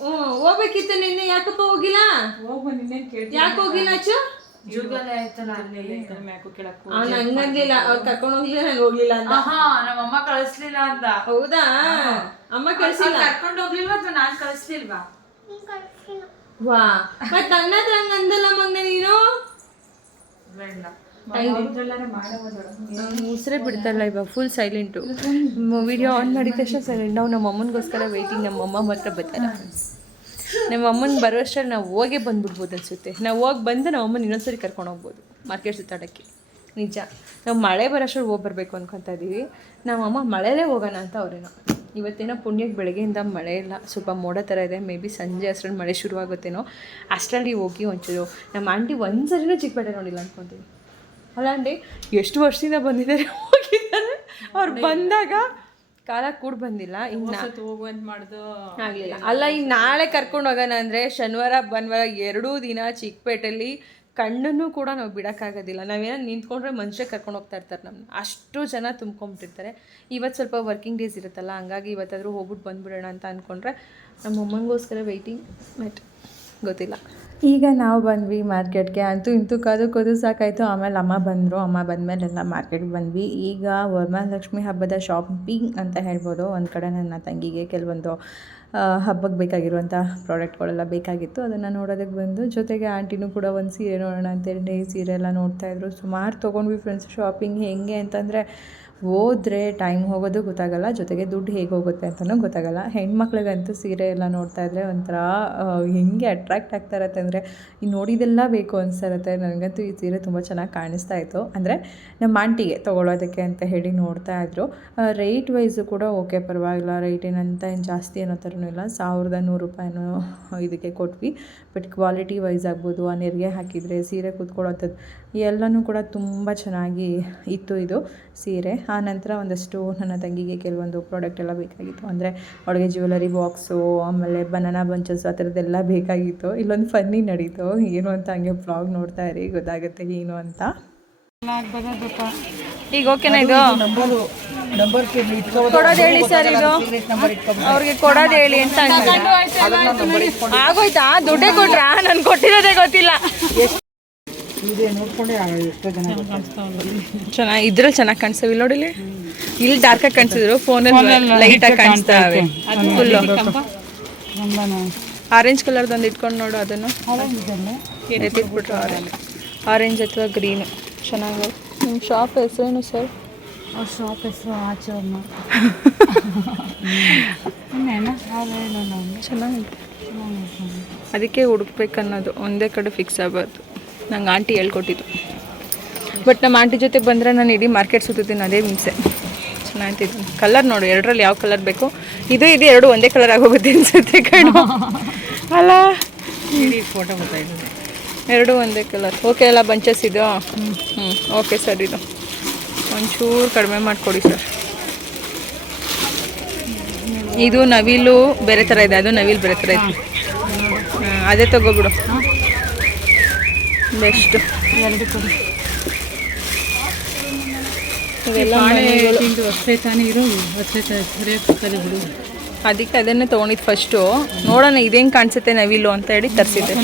ಹ್ಮ್ ಹೋಗ್ಬೇಕಿತ್ತು ನಿನ್ನೆ. ಯಾಕಪ್ಪ ಹೋಗಿಲ್ಲ? ಯಾಕೆ ಹೋಗಿಲ್ಲ ಅಚ್ಚು? ಜೋಗಲ್ಲೇ ಆಯ್ತಲ್ಲ ಅಲ್ಲಿ? ಅವ್ನ ಹಂಗಂದಿಲ್ಲ ಅವ್ರು ಕರ್ಕೊಂಡು ಹೋಗ್ಲಿಲ್ಲ ಅಂತ. ಹಾ ನಮ್ಮ ಅಮ್ಮ ಕಳಿಸ್ಲಿಲ್ಲ ಅಂತ. ಹೌದಾ? ಅಮ್ಮ ಕಳ್ಸಿಲ್ಲ? ಕರ್ಕೊಂಡು ಹೋಗ್ಲಿಲ್ವಾ ಅಥವಾ ನಾನ್ ಕಳಿಸ್ಲಿಲ್ವಾ? ವಾ. ಮತ್ ನನ್ನ ಹತ್ರ ಹಂಗ ಅಂದಲ್ಲ ಮಗ್ನ ನೀನು? ಬೇಡ ಉಸಿರೇ ಬಿಡ್ತಲ್ಲ ಇವಾಗ ಫುಲ್ ಸೈಲೆಂಟು ವಿಡಿಯೋ ಆನ್ ಮಾಡಿದ ತಕ್ಷಣ ಸೈಲೆಂಟ್ ನಾವು ನಮ್ಮ ಅಮ್ಮನಿಗೋಸ್ಕರ ವೆಯ್ಟಿಂಗ್ ನಮ್ಮ ಅಮ್ಮ ಮಾತ್ರ ಬರ್ತಾರೆ. ನಮ್ಮ ಅಮ್ಮನ ಬರೋಷ್ಟರಲ್ಲಿ ನಾವು ಹೋಗೇ ಬಂದ್ಬಿಡ್ಬೋದು ಅನಿಸುತ್ತೆ. ನಾವು ಹೋಗಿ ಬಂದು ನಮ್ಮ ಅಮ್ಮನ ಇನ್ನೊಂದ್ಸರಿ ಕರ್ಕೊಂಡು ಹೋಗ್ಬೋದು ಮಾರ್ಕೆಟ್ ಸುತ್ತಾಡೋಕ್ಕೆ. ನಿಜ. ನಾವು ಮಳೆ ಬರೋಷ್ಟ್ರಲ್ಲಿ ಹೋಗಿ ಬರಬೇಕು ಅನ್ಕೊತಾ ಇದ್ದೀವಿ ನಮ್ಮ ಅಮ್ಮ ಮಳೆಲೇ ಹೋಗೋಣ ಅಂತ ಅವರೇನೋ. ಇವತ್ತೇನೋ ಪುಣ್ಯಕ್ಕೆ ಬೆಳಗ್ಗೆಯಿಂದ ಮಳೆ ಇಲ್ಲ. ಸ್ವಲ್ಪ ಮೋಡ ಥರ ಇದೆ. ಮೇ ಬಿ ಸಂಜೆ ಅಷ್ಟರಲ್ಲಿ ಮಳೆ ಶುರುವಾಗುತ್ತೇನೋ. ಅಷ್ಟರಲ್ಲಿ ಹೋಗಿ ಒಂಚೂರು ನಮ್ಮ ಆಂಟಿ ಒಂದು ಸರಿನೂ ಚಿಕ್ಕಪೇಟೆ ನೋಡಿಲ್ಲ ಅಂದ್ಕೊತೀನಿ ಅಲ್ಲ ಅಂಡಿ ಎಷ್ಟು ವರ್ಷದಿಂದ ಬಂದಿದ್ದಾರೆ ಹೋಗಿದ್ದಾರೆ? ಅವ್ರು ಬಂದಾಗ ಕಾಲ ಕೂಡ ಬಂದಿಲ್ಲ ಇನ್ನು ಮಾಡ್ದು ಆಗಲಿಲ್ಲ. ಅಲ್ಲ ಈಗ ನಾಳೆ ಕರ್ಕೊಂಡು ಹೋಗೋಣ ಅಂದರೆ ಶನಿವಾರ ಭಾನುವಾರ ಎರಡೂ ದಿನ ಚಿಕ್ಕಪೇಟೆಯಲ್ಲಿ ಕಣ್ಣನ್ನು ಕೂಡ ನಾವು ಬಿಡೋಕ್ಕಾಗೋದಿಲ್ಲ. ನಾವೇನೋ ನಿಂತ್ಕೊಂಡ್ರೆ ಮನುಷ್ಯ ಕರ್ಕೊಂಡು ಹೋಗ್ತಾ ಇರ್ತಾರೆ ನಮ್ಮ ಅಷ್ಟು ಜನ ತುಂಬ್ಕೊಂಬಿಟ್ಟಿರ್ತಾರೆ. ಇವತ್ತು ಸ್ವಲ್ಪ ವರ್ಕಿಂಗ್ ಡೇಸ್ ಇರುತ್ತಲ್ಲ ಹಂಗಾಗಿ ಇವತ್ತಾದರೂ ಹೋಗ್ಬಿಟ್ಟು ಬಂದ್ಬಿಡೋಣ ಅಂತ ಅಂದ್ಕೊಂಡ್ರೆ ನಮ್ಮ ಅಮ್ಮನಿಗೋಸ್ಕರ ವೆಯ್ಟಿಂಗ್ ಬಟ್ ಗೊತ್ತಿಲ್ಲ. ಈಗ ನಾವು ಬಂದ್ವಿ ಮಾರ್ಕೆಟ್ಗೆ. ಅಂತೂ ಇಂತೂ ಕಾದು ಕೋದು ಸಾಕಾಯಿತು. ಆಮೇಲೆ ಅಮ್ಮ ಬಂದರು. ಅಮ್ಮ ಬಂದಮೇಲೆಲ್ಲ ಮಾರ್ಕೆಟ್ಗೆ ಬಂದ್ವಿ. ಈಗ ವರಮಹಾಲಕ್ಷ್ಮಿ ಹಬ್ಬದ ಶಾಪಿಂಗ್ ಅಂತ ಹೇಳ್ಬೋದು. ಒಂದು ಕಡೆ ನನ್ನ ತಂಗಿಗೆ ಕೆಲವೊಂದು ಹಬ್ಬಕ್ಕೆ ಬೇಕಾಗಿರುವಂಥ ಪ್ರಾಡಕ್ಟ್ಗಳೆಲ್ಲ ಬೇಕಾಗಿತ್ತು. ಅದನ್ನು ನೋಡೋದಕ್ಕೆ ಬಂದು ಜೊತೆಗೆ ಆಂಟಿನೂ ಕೂಡ ಒಂದು ಸೀರೆ ನೋಡೋಣ ಅಂತೇಳಿ ಸೀರೆ ಎಲ್ಲ ನೋಡ್ತಾಯಿದ್ರು ಸುಮಾರು ತೊಗೊಂಡ್ವಿ ಫ್ರೆಂಡ್ಸ್ ಶಾಪಿಂಗ್ ಹೇಗೆ ಅಂತಂದರೆ ಹೋದ್ರೆ ಟೈಮ್ ಹೋಗೋದು ಗೊತ್ತಾಗಲ್ಲ, ಜೊತೆಗೆ ದುಡ್ಡು ಹೇಗೆ ಹೋಗುತ್ತೆ ಅಂತಲೂ ಗೊತ್ತಾಗಲ್ಲ. ಹೆಣ್ಮಕ್ಳಿಗಂತೂ ಸೀರೆ ಎಲ್ಲ ನೋಡ್ತಾ ಇದ್ರೆ ಒಂಥರ ಹೆಂಗೆ ಅಟ್ರಾಕ್ಟ್ ಆಗ್ತಾ ಇರತ್ತೆ ಅಂದರೆ, ಈ ನೋಡಿದೆಲ್ಲ ಬೇಕು ಅನ್ಸಿರತ್ತೆ. ನನಗಂತೂ ಈ ಸೀರೆ ತುಂಬ ಚೆನ್ನಾಗಿ ಕಾಣಿಸ್ತಾ ಇತ್ತು. ಅಂದರೆ ನಮ್ಮ ಆಂಟಿಗೆ ತೊಗೊಳೋದಕ್ಕೆ ಅಂತ ಹೇಳಿ ನೋಡ್ತಾ ಇದ್ರು. ರೇಟ್ ವೈಸು ಕೂಡ ಓಕೆ ಪರವಾಗಿಲ್ಲ. ರೇಟ್ ಏನಂತ ಏನು ಜಾಸ್ತಿ ಅನ್ನೋ ಥರನೂ ಇಲ್ಲ. ಸಾವಿರದ ನೂರು ರೂಪಾಯಿನೂ ಇದಕ್ಕೆ ಕೊಟ್ವಿ. ಬಟ್ ಕ್ವಾಲಿಟಿ ವೈಸ್ ಆಗ್ಬೋದು, ಆ ನೆರಿಗೆ ಹಾಕಿದರೆ, ಸೀರೆ ಕೂತ್ಕೊಳ್ಳೋಂಥದ್ದು, ಎಲ್ಲನೂ ಕೂಡ ತುಂಬ ಚೆನ್ನಾಗಿ ಇತ್ತು ಇದು ಸೀರೆ. ಆ ನಂತರ ಒಂದಷ್ಟು ನನ್ನ ತಂಗಿಗೆ ಕೆಲವೊಂದು ಪ್ರಾಡಕ್ಟ್ ಎಲ್ಲ ಬೇಕಾಗಿತ್ತು. ಅಂದರೆ ಅವಳಿಗೆ ಜ್ಯುವೆಲರಿ ಬಾಕ್ಸು ಆಮೇಲೆ ಬನಾನಾ ಬಂಚಸ್ ಆ ಥರದ್ದೆಲ್ಲ ಬೇಕಾಗಿತ್ತು. ಇಲ್ಲೊಂದು ಫನ್ನಿ ನಡೀತು. ಏನು ಅಂತ ಹಂಗೆ ಬ್ಲಾಗ್ ನೋಡ್ತಾ ಇರಿ, ಗೊತ್ತಾಗುತ್ತೆ ಏನು ಅಂತ. ಈಗ ಓಕೆನಾ ಇದು? ಕೊಡೋದು ಹೇಳಿ ಸರ್ ಇದು. ಅವ್ರಿಗೆ ಕೊಡೋದು ಹೇಳಿ ಅಂತ ಆಗೋಯ್ತಾ? ದುಡ್ಡೇ ಕೊಟ್ರಾ? ನನ್ ಕೊಟ್ಟಿರೋದೇ ಗೊತ್ತಿಲ್ಲ. ಚೆನ್ನಾಗಿ ಇದ್ರಲ್ಲಿ ಚೆನ್ನಾಗಿ ಕಾಣಿಸ್ತವೆ. ಇಲ್ಲಿ ನೋಡಿಲಿ ಇಲ್ಲಿ ಡಾರ್ಕ್ ಆಗಿ ಕಾಣಿಸಿದ್ರು ಫೋನಲ್ಲಿ ಲೈಟ್ ಆಗಿ ಕಾಣಿಸ್ತಾವೆ ಫುಲ್ಲು ಆರೆಂಜ್ ಕಲರ್ದೊಂದು ಇಟ್ಕೊಂಡು ನೋಡು ಅದನ್ನು. ಎತ್ತಿಟ್ಬಿಟ್ರು ಆರೆಂಜ್ ಆರೆಂಜ್ ಅಥವಾ ಗ್ರೀನು ಚೆನ್ನಾಗಿ ನಿಮ್ಮ ಶಾಪ್ ಹೆಸರೇನು ಸರ್ ಅವ್ರ ಶಾಪ್ ಹೆಸರು ಆಚರಣ ಚೆನ್ನಾಗಿ ಚೆನ್ನಾಗಿದೆ. ಅದಕ್ಕೆ ಹುಡುಕ್ಬೇಕನ್ನೋದು ಒಂದೇ ಕಡೆ ಫಿಕ್ಸ್ ಆಗಬಾರ್ದು. ನಂಗೆ ಆಂಟಿ ಹೇಳ್ಕೊಟ್ಟಿದ್ದು. ಬಟ್ ನಮ್ಮ ಆಂಟಿ ಜೊತೆ ಬಂದರೆ ನಾನು ಇಡೀ ಮಾರ್ಕೆಟ್ ಸುತ್ತಿದ್ದೀನಿ ಅದೇ ಹಿಂಸೆ. ಚೆನ್ನಾಗಿದ್ದೀನಿ ಕಲರ್ ನೋಡು ಎರಡರಲ್ಲಿ ಯಾವ ಕಲರ್ ಬೇಕು? ಇದು ಇದು ಎರಡು ಒಂದೇ ಕಲರ್ ಆಗೋಗುತ್ತೆ ಅನ್ಸುತ್ತೆ ಕಣ್ಣು ಅಲ್ಲ ಫೋಟೋ ಗೊತ್ತಾಯ್ತದೆ ಎರಡು ಒಂದೇ ಕಲರ್. ಓಕೆ ಎಲ್ಲ ಬಂಚಸ್ ಇದು ಹ್ಞೂ ಓಕೆ ಸರ್ ಇದು ಒಂಚೂರು ಕಡಿಮೆ ಮಾಡಿಕೊಡಿ ಸರ್. ಇದು ನವಿಲು ಬೇರೆ ಥರ ಇದೆ. ಅದು ನವಿಲು ಬೇರೆ ಥರ ಇದೆ. ಹಾಂ, ಅದೇ ತಗೋಬಿಡು. ಬೆಸ್ಟು ಎರಡು ಕೊಡಿ. ಇವೆಲ್ಲ ತಿಂದು ತಾನೇ ಇರೋ. ಹೊಸೇ ಸರಿಯಾಗಿ ಬಿಡು. ಅದಕ್ಕೆ ಅದನ್ನೇ ತೊಗೊಂಡಿದ್ದು ಫಸ್ಟು ನೋಡೋಣ ಇದೇನು ಕಾಣಿಸುತ್ತೆ ನವಿಲು ಅಂತ ಹೇಳಿ ತರಿಸಿದ್ದೆ.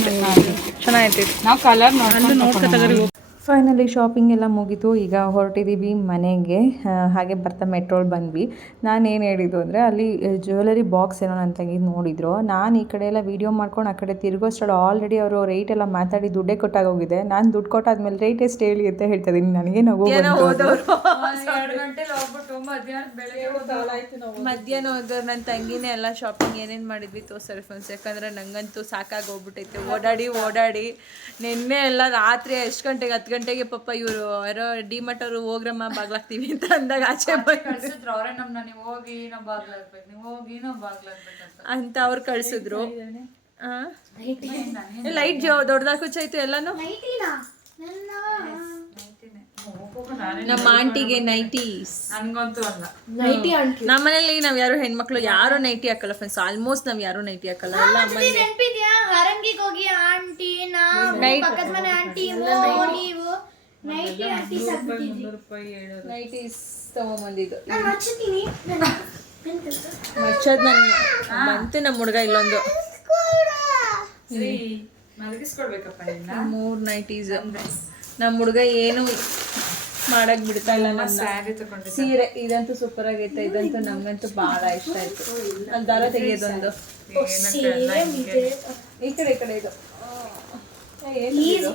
ಚೆನ್ನಾಗಿರ್ತೈತೆ ಇದು. ನಾವು ಕಲರ್ ನೋಡಿ ಫೈನಲಿ ಶಾಪಿಂಗ್ ಎಲ್ಲ ಮುಗೀತು. ಈಗ ಹೊರಟಿದ್ದೀವಿ ಮನೆಗೆ. ಹಾಗೆ ಬರ್ತಾ ಮೆಟ್ರೋಲ್ ಬಂದ್ವಿ. ನಾನು ಏನು ಹೇಳಿದ್ದು ಅಂದರೆ ಅಲ್ಲಿ ಜ್ಯುವೆಲರಿ ಬಾಕ್ಸ್ ಏನೋ ನನ್ನ ತಂಗಿ ನೋಡಿದ್ರು. ನಾನು ಈ ಕಡೆ ಎಲ್ಲ ವೀಡಿಯೋ ಮಾಡ್ಕೊಂಡು ಆ ಕಡೆ ತಿರುಗೋಷ್ಟರಲ್ಲಿ ಆಲ್ರೆಡಿ ಅವರು ರೇಟ್ ಎಲ್ಲ ಮಾತಾಡಿ ದುಡ್ಡೇ ಕೊಟ್ಟಾಗೋಗಿದೆ ನಾನು ದುಡ್ಡು ಕೊಟ್ಟಾದ್ಮೇಲೆ ರೇಟ್ ಎಷ್ಟು ಹೇಳಿ ಅಂತ ಹೇಳ್ತಾ ಇದ್ದೀನಿ ನನಗೆ ನಗು ಮಧ್ಯಾಹ್ನ ಹೋದವ್ರು ನನ್ನ ತಂಗಿನೇ ಎಲ್ಲ ಶಾಪಿಂಗ್ ಏನೇನು ಮಾಡಿದ್ವಿ ತೋರ್ಸರಿ ಫ್ರೆಂಡ್ಸ್ ಯಾಕಂದ್ರೆ ನಂಗಂತೂ ಸಾಕಾಗಿ ಹೋಗ್ಬಿಟ್ಟೈತೆ ಓಡಾಡಿ ಓಡಾಡಿ. ನಿನ್ನೆ ಎಲ್ಲ ರಾತ್ರಿ ಎಷ್ಟು ಗಂಟೆಗೆ ಹತ್ತು ಗಂಟೆಗೆ ಪಾಪ ಇವರು ಯಾರೋ ಡಿಮಟ್ ಅವರು ಹೋಗ್ರಮ್ಮ ಬಾಗ್ಲಾಗ್ತೀವಿ ಅಂತ ಅಂದಾಗ ಆಚೆ ಬಂದ್ರು ಅವರೇ ನಮ್ಮನ್ನ ನೀವು ಹೋಗಿ ನಾವು ಬಾಗ್ಲಾಗ್ಬೇಕು ನೀವು ಹೋಗಿ ನಾವು ಬಾಗ್ಲಾಗ್ಬೇಕಂತ. ಅಂತ ಅವ್ರು ಕಳ್ಸಿದ್ರು. ಲೈಟ್ ಜೋ ದೊಡ್ಡದಾಗ ಕುಚ್ಚಾಯ್ತು ಎಲ್ಲಾನು? ನಮ್ಮ ಆಂಟಿಗೆ ನೈಟೀಸ್ ನೈಟಿ ಅಲ್ಲ. ನಮ್ಮನೇಲಿ ನಾವ್ ಯಾರು ಹೆಣ್ಮಕ್ಳು ಯಾರು ನೈಟಿ ಹಾಕಲ್ಲ ಫ್ರೆಂಡ್ಸ್ ಆಲ್ಮೋಸ್ಟ್ ನಾವ್ ಯಾರು ನೈಟಿ ಹಾಕಲ್ಲ. ಎಲ್ಲ ಅಮ್ಮನಿಗೆ ನೆನ್ಪಿದ್ಯಾ? ಹರಂಗಿಗೆ ಹೋಗಿ ಆಂಟಿ ನಾವು ಪಕ್ಕದ ಮನೆ ಆಂಟಿ ನೀವು. ನೈಟಿ ಆಂಟಿ ನೈಟೀಸ್ ತಗೊಂಬಂದಿದ್ದು. ನಾನು ಮಚ್ಚದ್ ನನ್ ಬಂತು ನಮ್ಮ ಹುಡುಗ ಇಲ್ಲೊಂದು. ಮಲಗಿಸ್ಕೊಡ್ಬೇಕಪ್ಪ ನಿನ್ನ? ಮೂರ್ ನೈಟೀಸ್ ನಮ್ಮ ಹುಡುಗ ಏನು ಮಾಡಕ್ ಬಿಡ್ತಾ ಇಲ್ಲ ನನ್ನ. ಸ್ಯಾರಿ ತಗೊಂಡು ಸೀರೆ ಇದಂತೂ ಸೂಪರ್ ಆಗೈತೆ ಇದಂತೂ ನಮ್ಗಂತೂ ಬಹಳ ಇಷ್ಟ ಆಯ್ತು. ಅಲ್ಲಿ ದಾರ ತೆಗಿಯೋದೊಂದು. ಈ ಕಡೆ ಈ ಕಡೆ ಇದು. ಏನು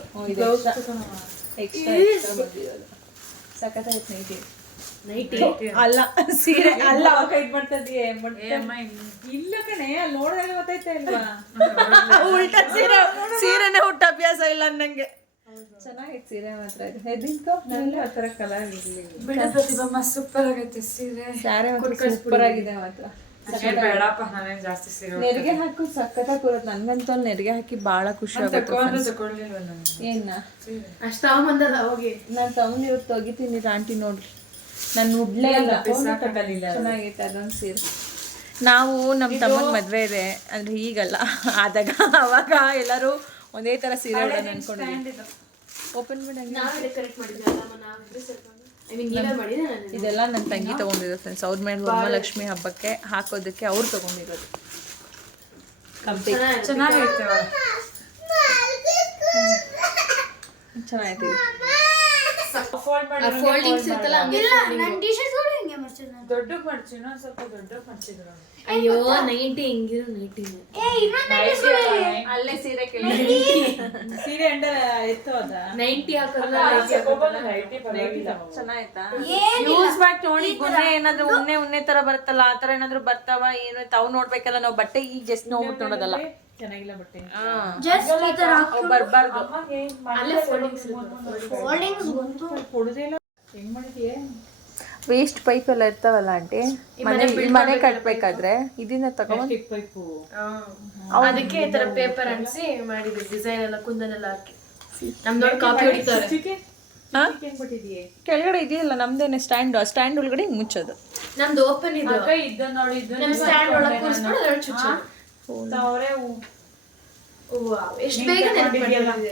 ಸಖತ್ತಾಯ್ತು ನೈಟಿ. ಅಲ್ಲ ಸೀರೆ ಅಲ್ಲ. ಅವಾಗ ಇದು ಮಾಡ್ತದೀಯ ಇಲ್ಲ ಕಣೆ ಅಲ್ಲಿ ನೋಡಿದಾಗ ಗೊತ್ತೈತೆ ಇಲ್ವಾ ಉಲ್ಟಾ ಸೀರೆ ಸೀರೆನೆ ಹುಟ್ಟ ಅಭ್ಯಾಸ ಇಲ್ಲ ನಂಗೆ ಚೆನ್ನಾಗಿತ್ತು ಸೀರೆ ಮಾತ್ರ ನನಗೆ ಆ ಥರ ಕಲರ್ ಇರಲಿ. ಬಿಡ ಪ್ರತಿಭಾ ಸೂಪರ್ ಆಗೈತೆ ಸೀರೆ. ಸ್ಯಾರೆ ಸೂಪರ್ ಆಗಿದೆ ಮಾತ್ರ. ಬೇಡಪ್ಪ ನಾನೇನು ಜಾಸ್ತಿ ಸೀರೆ ನೆರಿಗೆ ಹಾಕು ಸಖತ್ ಕೂರತ್ ನನ್ಗಂತೂ ನೆರಿಗೆ ಹಾಕಿ ಬಹಳ ಖುಷಿ ಆಗುತ್ತೆ ಏನ? ಅಷ್ಟ ತಗೊಂಬಂದದ ಹೋಗಿ. ನಾನು ತಗೊಂಡು ಇವತ್ತು ತೆಗಿತೀನಿ ಆಂಟಿ ನೋಡ್ರಿ. ನಾನು ಉಡ್ಲೇ ಇಲ್ಲ ಚೆನ್ನಾಗೈತೆ ಅದೊಂದು ಸೀರೆ. ನಾವು ನಮ್ಮ ತಮ್ಮನ ಮದುವೆ ಇದೆ ಅಂದ್ರೆ ಈಗಲ್ಲ. ಆದಾಗ ಅವಾಗ ಎಲ್ಲರೂ ಒಂದೇ ಥರ ಸೀರೆ ಉಡೋಣ ಅನ್ಕೊಂಡಿದ್ವಿ. ಓಪನ್ ಮಾಡಿ ಇದೆಲ್ಲ ನನ್ನ ತಂಗಿ ತಗೊಂಡಿರೋ ಫ್ರೆಂಡ್ಸ್ ಅವ್ರ ಮೇಲೆ ವರಮಹಾಲಕ್ಷ್ಮಿ ಹಬ್ಬಕ್ಕೆ ಹಾಕೋದಕ್ಕೆ ಅವ್ರು ತಗೊಂಡಿರೋದು. ಕಂಪ್ಲೀಟ್ ಚೆನ್ನಾಗೈತೆ. ಇದು. ಫೋಲ್ಡಿಂಗ್ಸ್ ಇರ್ತಲ್ಲ ಇಲ್ಲ ನನ್ನ ಟಿ ಶರ್ಟ್ ಕೂಡ ಹಿಂಗೆ ಮಾಡ್ತೀನಿ ಮರ್ಚಿದ್ ನಾನು ದೊಡ್ಡಕ್ ಸ್ವಲ್ಪ ದೊಡ್ಡಕ್ ಮಾಡ್ಸಿದ್ರು ಅಯ್ಯೋ ನೈಂಟಿ ಹೆಂಗಿರೋ ನೈಂಟಿ ಏ ಇನ್ನೊಂದ್ ನೈಟಿ ಸುಳ್ಳು ಅಲ್ಲೇ ಸೀರೆ ಸೀರೆ ಅಂಡ ಎತ್ತು ಅದ. ನೈಂಟಿ ಹಾಕೋಲ್ಲ ಚೆನ್ನಾಯ್ತಾ ಏನಿಲ್ಲ. ಯೂಸ್ ಮಾಡಿ ನೋಡಿ ಗುನ್ನೆ ಏನಾದ್ರು ಉನ್ನೆ ಉನ್ನೆ ತರ ಬರುತ್ತಲ್ಲ ಆ ತರ ಏನಾದ್ರು ಬರ್ತಾವ ಏನು ತಾವ್ ನೋಡ್ಬೇಕಲ್ಲ ನಾವು ಬಟ್ಟೆ ಈಗ ಜಸ್ಟ್ ನೋಡ್ಬಿಟ್ಟು ನೋಡೋದಲ್ಲ. ಚೆನ್ನಾಗಿಲ್ಲ ಬಟ್ಟೆ. Just ಈ ತರ ಅವ್ ಬರ್ಬಾರ್ದು. ಅಲ್ಲೇ ಫೋಲ್ಡಿಂಗ್ಸ್ ಫೋಲ್ಡಿಂಗ್ಸ್ ಬಂತು. ಹೆಂಗ್ ಮಾಡಿದ್ಯೆ? ವೇಸ್ಟ್ ಪೈಪ್ ಎಲ್ಲ ಇರ್ತಾವಲ್ಲ ಆಂಟಿ? ಮನೆ ಮನೆ ಕಟ್ಬೇಕಾದ್ರೆ ಇದನ್ನ ತಗೊಂಡು ಪೈಪು ಅದಕ್ಕೆ ಈ ತರ ಪೇಪರ್ ಅಂಟಿಸಿ ಮಾಡಿದ್ವಿ ಡಿಸೈನ್ ಎಲ್ಲ ಕುಂದನೆಲ್ಲ ಹಾಕಿ. ನಮ್ದೊಳಗೆ ಕಾಪಿ ಹೊಡಿತಾರೆ. ಕೆಳಗಡೆ ಇದೆಯಲ್ಲ ನಮ್ದೇನೆ ಸ್ಟ್ಯಾಂಡ್ ಸ್ಟ್ಯಾಂಡ್ ಒಳಗಡೆ ಮುಚ್ಚೋದು. ನಮ್ದು ಓಪನ್ ಇದೆ. ಇದ್ದ ನೋಡಿ ಸ್ಟ್ಯಾಂಡ್ ಒಳಗೆ ಕೂರಿಸ್ಕೊಂಡು ಅದ್ರಲ್ಲಿ ಚುಚ್ಚೋದು.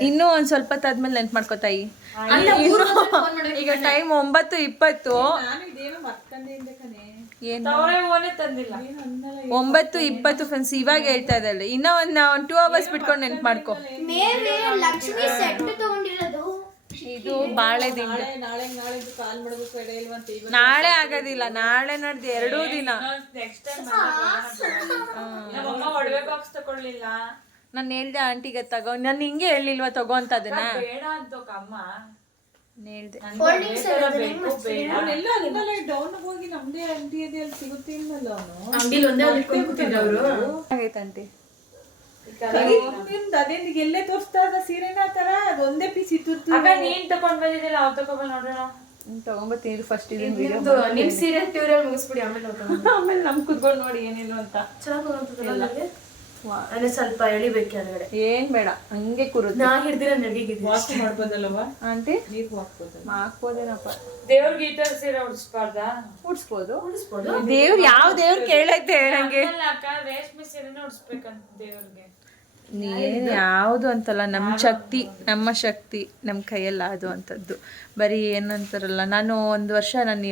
ಇನ್ನೂ ಒಂದ್ ಸ್ವಲ್ಪ ತಾದ್ಮೇಲೆ ನೆನ್ಪ್ ಮಾಡ್ಕೋತಾಯಿ ಅಲ್ಲ ಊರು ಈಗ ಟೈಮ್ ಒಂಬತ್ತು ಇಪ್ಪತ್ತು. ನಾನು ಇದೇನೋ ಮರ್ಕಂಡಿದ್ದೆ ಕಣೆ. ಏನು ಅವರೇ ತಂದಿಲ್ಲ. ಒಂಬತ್ತು ಇಪ್ಪತ್ತು ಫ್ರೆಂಡ್ಸ್ ಇವಾಗ ಹೇಳ್ತಾ ಇದ್ದಾಳೆ ಇನ್ನ ಒಂದ್ ಒಂದ್ ಟೂ ಅವರ್ಸ್ ಬಿಟ್ಕೊಂಡು ನೆನ್ಪ್ ಮಾಡ್ಕೊ ಮೇಲೆ ಲಕ್ಷ್ಮಿ ಸೆಟ್ ತಗೊಂಡಿರೋದು ಇದು ಬಾಳೆ ದಿನ ನಾಳೆ ನಾಳೆ ಕಾಲ್ ಮಾಡ್ಬೇಕು ಎಡೆ ಇಲ್ವಂತ ಇವಾಗ ನಾಳೆ ಆಗೋದಿಲ್ಲ ನಾಳೆ ನಾಡ್ದು ಎರಡೂ ದಿನ. ನೆಕ್ಸ್ಟ್ ಟೈಮ್ ನಮ್ಮಮ್ಮ ಒಡವೆ ಬಾಕ್ಸ್ ತಗೊಳ್ಳಿಲ್ಲ. ನಾನು ಹೇಳ್ದೆ ಆಂಟಿಗೆ ತಗೋ ನಾನು ಹಿಂಗೆ ಹೇಳಿಲ್ವಾ ತಗೋ ಅಂತ ಅದನ್ನ ಬೇಡ ಅಂತ ಅಮ್ಮ. ನಾನ್ ಹೇಳ್ದೆ. ಡೌನ್ ಹೋಗಿ ನಮ್ದೇ ಅಂಟಿ ಇದೆ ಅಲ್ಲಿ ಸಿಗುತ್ತೆ ಇಲ್ವಲ್ಲ ಅವನು? ಅಂಗಡಿಲಿ ಒಂದೇ ಅಲ್ಲಿ ಕೂತಿದ್ರು ಅವರು. ಆಗೈತೆ ಆಂಟಿ. ನಿಮ್ದು ಅದೇ ನಿಂಗೆ ಎಲ್ಲೇ ತೋರಿಸ್ತಾ ಇದ್ದ ಸೀರೆನ ಆ ತರ ಒಂದೇ ಪೀಸ್ ಇತ್ತು ಆಗ ನೀನ್ ತಕೊಂಡ್ ಬಂದಿದ್ದಿಲ್ಲ ಅವ್ ತಕೊಂಡ್ ನೋಡೋಣ ತಗೊಂಬತ್ತೀನಿ ಫಸ್ಟ್ ಇದನ್ನ ವಿಡಿಯೋ ನಿಮ್ದು ನಿಮ್ ಸೀರೆ ಟ್ಯೂರಿಯಲ್ ಮುಗಿಸ್ಬಿಡಿ ಆಮೇಲೆ ಹೋಗೋಣ ಆಮೇಲೆ ನಮ್ ಕುತ್ಕೊಂಡು ನೋಡಿ ಏನಿಲ್ಲ ಅಂತ. ಚೆನ್ನಾಗಿ ಅಂದ್ರೆ ಸ್ವಲ್ಪ ಎಳಿಬೇಕು ಕೆಳಗಡೆ. ಏನ್ ಬೇಡ ಹಂಗೆ ಕುರು ನಾ ಹಿಡ್ದಿರ ನಡಿಗಿದ್ದೀನಿ ವಾಶ್ ಮಾಡ್ಬೋದಲ್ವ? ಆಂಟಿ? ನೀರು ಹಾಕ್ಬೋದಲ್ಲ ಹಾಕ್ಬೋದೇನಪ್ಪ. ದೇವ್ರಿಗೆ ಈ ತರ ಸೀರೆ ಉಡ್ಸ್ಬಾರ್ದಾ? ಉಡ್ಸ್ಬೋದು. ಉಳಿಸ್ಬೋದು ದೇವ್ರು ಯಾವ ದೇವ್ರು ಕೇಳೈತೆ ನಂಗೆ. ಅಕ್ಕ ರೇಷ್ಮೆ ಸೀರೆನೇ ಉಡ್ಸ್ಬೇಕಂತ ದೇವ್ರಿಗೆ. ನೀನ್ ಯಾವುದು ಅಂತಲ್ಲ ನಮ್ಮ ಶಕ್ತಿ ನಮ್ಮ ಶಕ್ತಿ ನಮ್ಮ ಕೈಯಲ್ಲಿ ಅದು ಅಂಥದ್ದು ಬರೀ ಏನಂತಾರಲ್ಲ ನಾನು ಒಂದು ವರ್ಷ ನಾನು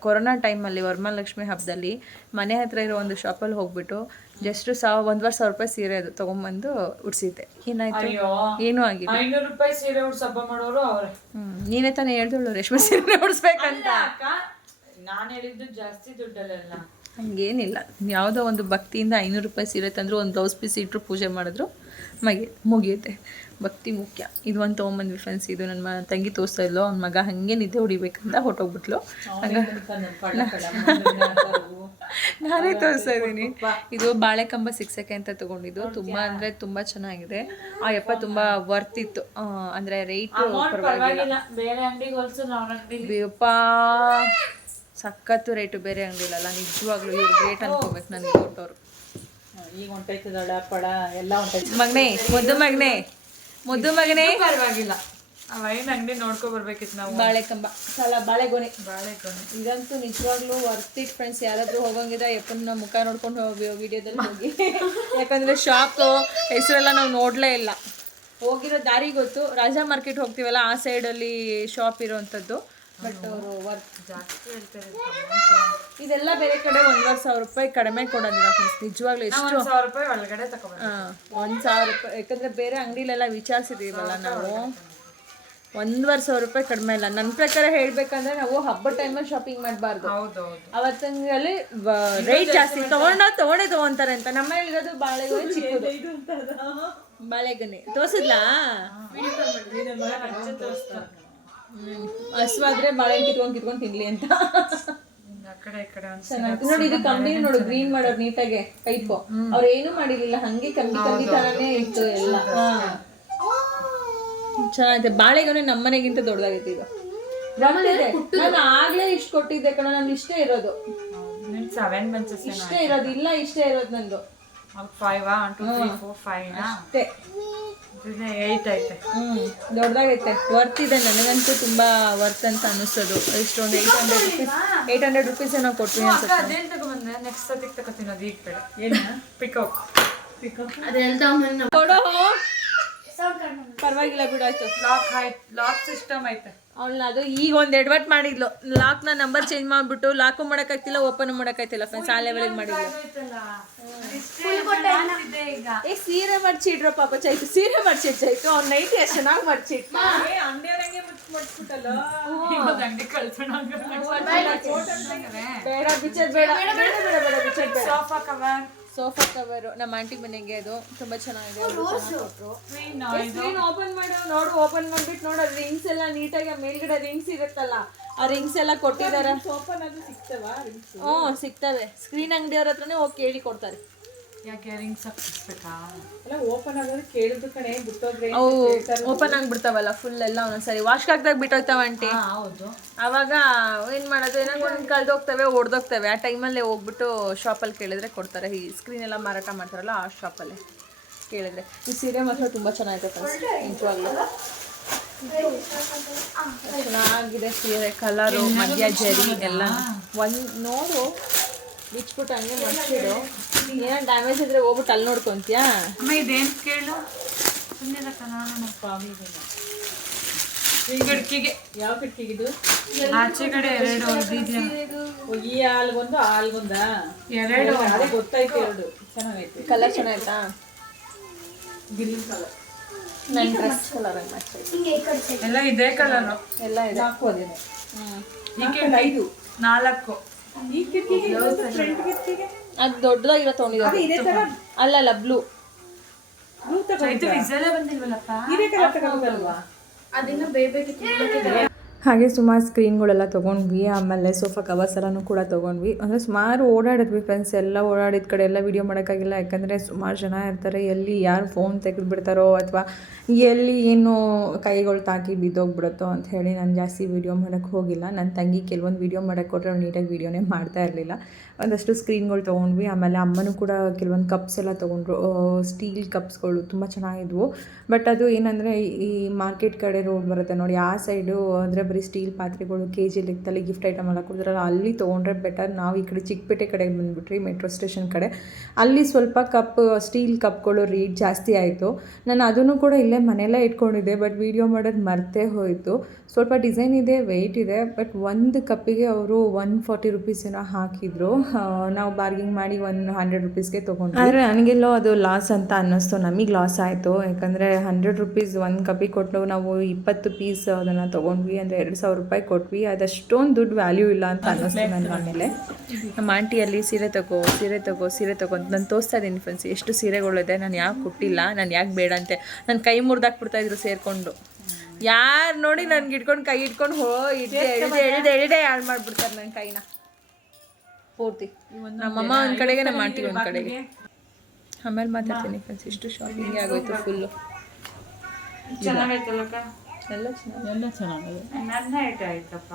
ಕೊರೋನಾ ಟೈಮಲ್ಲಿ ವರಮಹಾಲಕ್ಷ್ಮಿ ಹಬ್ಬದಲ್ಲಿ ಮನೆ ಹತ್ರ ಇರೋ ಒಂದು ಶಾಪಲ್ಲಿ ಹೋಗ್ಬಿಟ್ಟು ಜಸ್ಟ್ ಸಾವ ಒಂದುವರೆ ಸಾವಿರ ರೂಪಾಯಿ ಸೀರೆ ಅದು ತೊಗೊಂಬಂದು ಉಡ್ಸಿದ್ದೆ. ಏನಾಯ್ತು? ಏನೂ ಆಗಿಲ್ಲ. ಐನೂರು ರೂಪಾಯಿ ಸೀರೆ ಮಾಡೋರು ಅವ್ರೆ. ನೀನೇ ತಾನೇ ಹೇಳ್ದಳು ರೇಷ್ಮೆ ಸೀರೆ ಉಡಿಸ್ಬೇಕಂತ. ನಾನು ನಾನ್ ಹೇಳಿದ್ದು ಜಾಸ್ತಿ ದುಡ್ಡಲ್ಲ ಹಂಗೇನಿಲ್ಲ. ಯಾವುದೋ ಒಂದು ಭಕ್ತಿಯಿಂದ ಐನೂರು ರೂಪಾಯಿ ಸೀರೆ ತಂದ್ರು ಒಂದು ಬ್ಲೌಸ್ ಪೀಸ್ ಇಟ್ಟರು ಪೂಜೆ ಮಾಡಿದ್ರು ಮಗಿ ಮುಗಿಯುತ್ತೆ. ಭಕ್ತಿ ಮುಖ್ಯ. ಇದು ಒಂದು ತೊಗೊಂಬಂದ್ವಿ ಫ್ರೆಂಡ್ಸ್ ಇದು ನನ್ನ ತಂಗಿ ತೋರಿಸ್ತಾ ಇದ್ಲು. ಅವ್ನ ಮಗ ಹಾಗೆ ನಿದ್ದೆ ಹೊಡಿಬೇಕಂತ ಹೊಟ್ಟೋಗ್ಬಿಟ್ಲು ನಾನೇ ತೋರಿಸ್ತಾ ಇದ್ದೀನಿ. ಇದು ಬಾಳೆಕಂಬ ಸಿಕ್ಸಕ್ಕೆ ಅಂತ ತಗೊಂಡಿದ್ದು. ತುಂಬ ಅಂದ್ರೆ ತುಂಬಾ ಚೆನ್ನಾಗಿದೆ. ಆ ಯಪ್ಪ ತುಂಬಾ ವರ್ತ್ ಇತ್ತು. ಅಂದರೆ ಅಂದ್ರೆ ರೇಟ್ ಪರವಾಗಿಲ್ಲ. ಬೇರೆ ಅಂಗಡಿಗೆ ಹೋಲ್ಸು ನಾವು ಅಂಗಡಿಗೆ. ಯಪ್ಪ. ಸಖತ್ತು ರೇಟು ಬೇರೆ ಅಂಗಡಿಲಲ್ಲ ನಿಜವಾಗ್ಲೂ ಇವ್ರು ರೇಟ್ ಅನ್ಕೋಬೇಕು ನನಗೆ ಕೊಟ್ಟವ್ರು ಈಗ ಹೊಂಟೈತದಳ ಪಡ ಎಲ್ಲ ಹೊಂಟೈತೆ ಮಗನೇ ಮುದ್ದು ಮಗನೇ ಮುದ್ದು ಮಗನೇ. ಪರವಾಗಿಲ್ಲ. ಆ ವೈನ್ ಅಂಗಡಿ ನೋಡ್ಕೊ ಬರ್ಬೇಕಿತ್ತು ನಾವು? ಬಾಳೆಕಂಬ ಸಲ ಬಾಳೆಗೊನೆ ಬಾಳೆಗೊನೆ ಇದಂತೂ ನಿಜವಾಗ್ಲೂ ವರ್ತ್ ಇಟ್ ಫ್ರೆಂಡ್ಸ್ ಯಾರಾದ್ರೂ ಹೋಗಂಗಿದ್ರೆ ಯಪ್ಪನ ಮುಖ ನೋಡ್ಕೊಂಡು ಹೋಗಿ ವಿಡಿಯೋದಲ್ಲಿ ಹೋಗಿ. ಯಾಕಂದ್ರೆ ಶಾಪ್ ಹೆಸರೆಲ್ಲ ನಾವು ನೋಡ್ಲೇ ಇಲ್ಲ. ಹೋಗಿರೋ ದಾರಿ ಗೊತ್ತು. ರಾಜಾ ಮಾರ್ಕೆಟ್ ಹೋಗ್ತೀವಲ್ಲ ಆ ಸೈಡಲ್ಲಿ ಶಾಪ್ ಇರೋವಂಥದ್ದು ಬಟ್ ಅವರು ವರ್ತ್ ಜಾಸ್ತಿ ಹೇಳ್ತಾರೆ ಇದೆಲ್ಲ ಬೇರೆ ಕಡೆ ಒಂದೂವರೆ ಸಾವಿರ ರೂಪಾಯಿ ಕಡಿಮೆ ಕೊಡೋದಿಲ್ಲ ಫ್ರೆಂಡ್ಸ್ ನಿಜವಾಗ್ಲೂ ಎಷ್ಟು? ಒಂದ್ ಸಾವಿರ ರೂಪಾಯಿ ಒಳಗಡೆ ತಗೋಬೇಕು ಒಂದು ಸಾವಿರ ರೂಪಾಯಿ. ಯಾಕಂದರೆ ಬೇರೆ ಅಂಗಡಿಲೆಲ್ಲ ವಿಚಾರಿಸಿದೀವಲ್ಲ ನಾವು. ಒಂದೂವರೆ ಸಾವಿರ ರೂಪಾಯಿ ಕಡಿಮೆ ಇಲ್ಲ. ನನ್ನ ಪ್ರಕಾರ ಹೇಳ್ಬೇಕಂದ್ರೆ ನಾವು ಹಬ್ಬದ ಟೈಮಲ್ಲಿ ಶಾಪಿಂಗ್ ಮಾಡಬಾರ್ದು. ಹೌದೌದು ಅವತ್ತಂಗಲ್ಲಿ ರೇಟ್ ಜಾಸ್ತಿ ತಗೊಂಡ ತಗೊಂಡೇ ತಗೊಂತಾರೆ ಅಂತ. ನಮ್ಮ ಇರೋದು ಬಾಳೆಗೊನೆ ಚಿಕ್ಕದು. ಬಾಳೆಗೊನೆ. ತೋರ್ಸಿದ್ಲಾ? ಹಸುವಾದ್ರೆ ಬಾಳೆ ಕಿತ್ಕೊಂಡು ಕಿತ್ಕೊಂಡು ತಿನ್ಲಿ ಅಂತ. ಆ ಕಡೆ ಈ ಕಡೆ ಒಂದ್ ಚೆನ್ನಾಗಿ ನೋಡಿ ಇದು ಕಂಬಿ ನೋಡು ಗ್ರೀನ್ ಮಾಡೋರು ನೀಟಾಗೆ ಪೈಪು ಅವ್ರು ಏನು ಮಾಡಿರ್ಲಿಲ್ಲ. ಹಂಗೆ ಕಂಬಿ ಕಂಬಿ ತರಾನೇ ಇತ್ತು ಎಲ್ಲ. ಚೆನ್ನಾಗಿದೆ. ಬಾಳೆಗೊನೆ ನಮ್ಮ ಮನೆಗಿಂತ ದೊಡ್ಡದಾಗಿತ್ತು ಇದು ನಾನು ಆಗ್ಲೇ ಇಷ್ಟು ಕೊಟ್ಟಿದ್ದೆ ಕಣ ನಾನು ಇಷ್ಟೇ ಇರೋದು. ನಿಮ್ ಸೆವೆನ್ ಇಷ್ಟ ಇಷ್ಟೇ ಇರೋದು ಇಲ್ಲ ಇಷ್ಟೇ ಇರೋದು ನಂದು. Five one two three four five ಅಷ್ಟೇ. ಹ್ಮ್ ದೊಡ್ಡದಾಗೈತೆ. ವರ್ತ್ ಇದೆ. ನನಗಂತೂ ತುಂಬಾ ವರ್ತ್ ಅಂತ ಅನ್ನಿಸ್ತದು. ಇಷ್ಟೊಂದು eight hundred rupees eight hundred rupees ಏನೋ ಅದೇನ್ ತಗೊಂಬಂದೆ? ನೆಕ್ಸ್ಟ್ ಸತಿಗೆ ತಗೋತೀನಿ ಅದು ಈಗ ಬೇಡ. ಏನ? ಸೌಂಡ್ ಕಡಿಮೆ ಪರವಾಗಿಲ್ಲ ಬಿಡಾಯ್ತು ಲಾಕ್ ಆಯ್ತು. ಲಾಕ್ ಸಿಸ್ಟಮ್ ಐತೆ. ಅವಳ ಅದು ಈಗ ಒಂದು ಎಡ್ವರ್ಟ್ ಮಾಡಿದ್ಲು. ಲಾಕ್ನ ನಂಬರ್ ಚೇಂಜ್ ಮಾಡಿಬಿಟ್ಟು ಲಾಕು ಮಾಡೋಕ್ಕಾಗ್ತಿಲ್ಲ ಓಪನ್ ಮಾಡೋಕ್ಕಾಗ್ತಿಲ್ಲ ಫ್ರೆಂಡ್ಸ್ ಆ ಲೆವೆಲಿಗೆ ಮಾಡಿದ್ಲು. ಏ ಸೀರೆ ಮಡ್ಚಿಡ್ರೋ ಪಾಪ ಚೈತು ಸೀರೆ ಮಡ್ಚಿಡ್ ಚೈತು ಅವ್ನ ನೈಟಿ ಎಷ್ಟು ಚೆನ್ನಾಗಿ ಮಡ್ಚಿಟ್ ಬೇಡ ಬಿಚ್ಚದ್ ಬೇಡ ಬೇಡ ಬೇಡ ಬೇಡ ಬಿಚ್ಚದ್ ಬೇಡ. ಸೋಫಾ ಕವರ್ ನಮ್ಮ ಆಂಟಿ ಮನೆಗೆ ಅದು ತುಂಬಾ ಚೆನ್ನಾಗಿದೆ ಸ್ಕ್ರೀನ್ ಓಪನ್ ಮಾಡು ನೋಡು ಓಪನ್ ಮಾಡ್ಬಿಟ್ಟು ನೋಡು ರಿಂಗ್ಸ್ ಎಲ್ಲ ನೀಟಾಗಿ ಮೇಲ್ಗಡೆ ರಿಂಗ್ಸ್ ಇರುತ್ತಲ್ಲ ಆ ರಿಂಗ್ಸ್ ಎಲ್ಲ ಕೊಟ್ಟಿದ್ದಾರೆ. ಓಪನ್ ಅದು ಸಿಗ್ತವ ಹ್ಞೂ ಸಿಗ್ತವೆ. ಸ್ಕ್ರೀನ್ ಅಂಗಡಿಯವ್ರ ಹತ್ರನೇ ಹೋಗಿ ಕೇಳಿ ಕೊಡ್ತಾರೆ. ಯಾಕೆ ರಿಂಗ್ಸ್ ಹಾಕಿಸ್ಬೇಕಾ ಎಲ್ಲ ಓಪನ್ ಆಗೋದು ಕೇಳಿದ ಕಡೆ ಬಿಟ್ಟೋದ್ರೆ ಅವು ಓಪನ್ ಆಗ್ಬಿಡ್ತಾವಲ್ಲ ಫುಲ್ ಎಲ್ಲ ಒಂದೊಂದ್ಸರಿ. ವಾಶ್ ಹಾಕ್ದಾಗ ಬಿಟ್ಟೋಗ್ತಾವ ಆಂಟಿ ಹೌದು. ಅವಾಗ ಏನು ಮಾಡೋದು ಏನೋ ಒಂದು ಕಳ್ದೋಗ್ತವೆ ಒಡ್ದೋಗ್ತವೆ. ಆ ಟೈಮಲ್ಲೇ ಹೋಗ್ಬಿಟ್ಟು ಶಾಪಲ್ಲಿ ಕೇಳಿದ್ರೆ ಕೊಡ್ತಾರೆ. ಈ ಸ್ಕ್ರೀನ್ ಎಲ್ಲ ಮಾರಾಟ ಮಾಡ್ತಾರಲ್ಲ ಆ ಶಾಪಲ್ಲೇ ಕೇಳಿದ್ರೆ. ಈ ಸೀರೆ ಮಾತ್ರ ತುಂಬ ಚೆನ್ನಾಗಿದೆ ನಿಜವಾಗ್ಲೂ. ಚೆನ್ನಾಗಿದೆ ಸೀರೆ ಕಲರು ಮಧ್ಯ ಜರಿ ಎಲ್ಲ ಒಂದು ನೋಡು. ಬಿಚ್ಬಿಟ್ಟು ಹಂಗೆ ಮಡ್ಸಿಡು ಏನೋ ಡ್ಯಾಮೇಜ್ ಇದ್ರೆ ಹೋಗ್ಬಿಟ್ಟು ಅಲ್ಲಿ ನೋಡ್ಕೊಂತೀಯಾ? ಅಮ್ಮ ಇದೇನ್ ಕೇಳು? ಸುಮ್ಮನೆ ಕಿಟಕಿಗೆ ಯಾವ ಕಿಟಕಿಗಿದು? ಆಚೆ ಕಡೆ ಎರಡು ಈ ಹಾಲ್ಗೊಂದು ಹಾಲ್ಗೊಂದ? ಎರಡು ಅದೇ ಗೊತ್ತಾಯ್ತು ಎರಡು. ಚೆನ್ನಾಗೈತೆ. ಕಲರ್ ಚೆನ್ನಾಯ್ತಾ? ಗ್ರೀನ್ ಕಲರ್ ನನ್ನ ಡ್ರೆಸ್ ಕಲರ್ ಎಲ್ಲ ಇದೇ ಕಲರ್ ಎಲ್ಲ ಇದೆ. ನಾಲ್ಕು ಅದೇನೆ. ಈ ಐದು. ನಾಲ್ಕು. ಈ ಕಿಟಕಿಗೆ ಫ್ರಂಟ್ ಕಿಟಕಿಗೆ? ಅದು ದೊಡ್ಡದಾಗಿರೋ ತೊಗೊಂಡಿದ್ದಾರೆ ಇದೇ ತರ? ಅಲ್ಲ ಅಲ್ಲ ಬ್ಲೂ ಬ್ಲೂ ಬಂದಿಲ್ವಲ್ಲಪ್ಪ? ಇದೇ ಕಲರ್ ಅದಿನ್ನ ಬೇಬೇಕಿತ್ತು ಹಾಗೆ ಸುಮಾರು ಸ್ಕ್ರೀನ್ಗಳೆಲ್ಲ ತೊಗೊಂಡ್ವಿ. ಆಮೇಲೆ ಸೋಫಾ ಕವರ್ಸ್ ಎಲ್ಲನೂ ಕೂಡ ತೊಗೊಂಡ್ವಿ. ಅಂದರೆ ಸುಮಾರು ಓಡಾಡಿದ್ವಿ ಫ್ರೆಂಡ್ಸ್ ಎಲ್ಲ ಓಡಾಡಿದ ಕಡೆ ಎಲ್ಲ ವೀಡಿಯೋ ಮಾಡೋಕ್ಕಾಗಿಲ್ಲ. ಯಾಕಂದರೆ ಸುಮಾರು ಜನ ಇರ್ತಾರೆ. ಎಲ್ಲಿ ಯಾರು ಫೋನ್ ತೆಗೆದುಬಿಡ್ತಾರೋ ಅಥವಾ ಎಲ್ಲಿ ಏನು ಕೈಗಳು ತಾಕಿ ಬಿದ್ದೋಗ್ಬಿಡುತ್ತೋ ಅಂತ ಹೇಳಿ ನಾನು ಜಾಸ್ತಿ ವೀಡಿಯೋ ಮಾಡೋಕ್ಕೆ ಹೋಗಿಲ್ಲ. ನನ್ನ ತಂಗಿ ಕೆಲವೊಂದು ವೀಡಿಯೋ ಮಾಡೋಕ್ಕೆ ಕೊಟ್ಟರೆ ನೀಟಾಗಿ ವೀಡಿಯೋನೇ ಮಾಡ್ತಾ ಇರಲಿಲ್ಲ. ಒಂದಷ್ಟು ಸ್ಕ್ರೀನ್ಗಳು ತೊಗೊಂಡ್ವಿ. ಆಮೇಲೆ ಅಮ್ಮನೂ ಕೂಡ ಕೆಲವೊಂದು ಕಪ್ಸ್ ಎಲ್ಲ ತೊಗೊಂಡ್ರು. ಸ್ಟೀಲ್ ಕಪ್ಸ್ಗಳು ತುಂಬ ಚೆನ್ನಾಗಿದ್ವು. ಬಟ್ ಅದು ಏನಂದರೆ, ಈ ಮಾರ್ಕೆಟ್ ಕಡೆ ರೋಡ್ ಬರುತ್ತೆ ನೋಡಿ, ಆ ಸೈಡು ಅಂದರೆ ಬರೀ ಸ್ಟೀಲ್ ಪಾತ್ರೆಗಳು ಕೆ ಜಿ ಲೆಕ್ಕದಲ್ಲಿ ಗಿಫ್ಟ್ ಐಟಮ್ ಎಲ್ಲ ಕೊಡ್ತಾರಲ್ಲ, ಅಲ್ಲಿ ತೊಗೊಂಡ್ರೆ ಬೆಟರ್ ನಾವು ಈ ಕಡೆ ಚಿಕ್ಕಪೇಟೆ ಕಡೆಗೆ ಬಂದುಬಿಟ್ರಿ ಮೆಟ್ರೋ ಸ್ಟೇಷನ್ ಕಡೆ. ಅಲ್ಲಿ ಸ್ವಲ್ಪ ಕಪ್ ಸ್ಟೀಲ್ ಕಪ್ಗಳು ರೇಟ್ ಜಾಸ್ತಿ ಆಯಿತು. ನಾನು ಅದನ್ನು ಕೂಡ ಇಲ್ಲೇ ಮನೆಯಲ್ಲೇ ಇಟ್ಕೊಂಡಿದ್ದೆ ಬಟ್ ವೀಡಿಯೋ ಮಾಡೋದು ಮರ್ತೇ ಹೋಯಿತು. ಸ್ವಲ್ಪ ಡಿಸೈನ್ ಇದೆ ವೆಯ್ಟ್ ಇದೆ ಬಟ್ ಒಂದು ಕಪ್ಪಿಗೆ ಅವರು ಒನ್ ಫಾರ್ಟಿ ರುಪೀಸ್ ಏನೋ ಹಾಕಿದ್ರು. ನಾವು ಬಾರ್ಗಿಂಗ್ ಮಾಡಿ ಒನ್ ಹಂಡ್ರೆಡ್ ರುಪೀಸ್ಗೆ ತಗೊಂಡ್ವಿ. ಆದರೆ ನನಗೆಲ್ಲೋ ಅದು ಲಾಸ್ ಅಂತ ಅನ್ನಿಸ್ತು. ನಮಗೆ ಲಾಸ್ ಆಯಿತು. ಯಾಕಂದರೆ ಹಂಡ್ರೆಡ್ ರುಪೀಸ್ ಒಂದು ಕಪಿ ಕೊಟ್ಟು ನಾವು ಇಪ್ಪತ್ತು ಪೀಸ್ ಅದನ್ನು ತೊಗೊಂಡ್ವಿ ಅಂದರೆ ಎರಡು ಸಾವಿರ ರೂಪಾಯಿ ಕೊಟ್ವಿ. ಅದಷ್ಟೊಂದು ದುಡ್ಡು ವ್ಯಾಲ್ಯೂ ಇಲ್ಲ ಅಂತ ಅನ್ನಿಸ್ತು ನನಗೆ ಆಮೇಲೆ ನಮ್ಮ ಆಂಟಿಯಲ್ಲಿ ಸೀರೆ ತಗೋ ಸೀರೆ ತಗೋ ಸೀರೆ ತಗೋ ಅಂತ ನಾನು ತೋರಿಸ್ತಾ ಇದ್ದೀನಿ ಫ್ರೆಂಡ್ಸ್ ಎಷ್ಟು ಸೀರೆಗಳಿದೆ, ನಾನು ಯಾಕೆ ಕೊಟ್ಟಿಲ್ಲ, ನಾನು ಯಾಕೆ ಬೇಡ ಅಂತೆ. ನನ್ನ ಕೈ ಮುರಿದಾಕ್ಬಿಡ್ತಾ ಇದ್ರು ಸೇರಿಕೊಂಡು. ಯಾರು ನೋಡಿ ನನ್ಗೆ ಇಟ್ಕೊಂಡು ಕೈ ಇಟ್ಕೊಂಡು ಹೋ ಇಟ್ಟೆ ಎಳ್ದೆ ಎಳ್ದೆ ಎಳ್ದೆ ಮಾಡ್ಬಿಡ್ತಾರೆ ನನ್ನ ಕೈನ. ಪೂರ್ತಿ. ನಮ್ಮಮ್ಮ ಒಂದು ಕಡೆಗೆ ನಮ್ಮ ಆಂಟಿ ಒಂದು ಕಡೆಗೆ. ಆಮೇಲೆ ಮಾತಾಡ್ತೀನಿ ಫ್ರೆಂಡ್ಸ್ ಇಷ್ಟು ಶಾಪಿಂಗ್ ಆಗೋಯ್ತು ಫುಲ್ಲು ಚೆನ್ನಾಗೈತಲ್ಲಕ್ಕ ಎಲ್ಲ ಚೆನ್ನಾಗಿ ಎಲ್ಲ ಚೆನ್ನಾಗಿದೆ. ನನ್ನ ಐಟ ಆಯ್ತಪ್ಪ.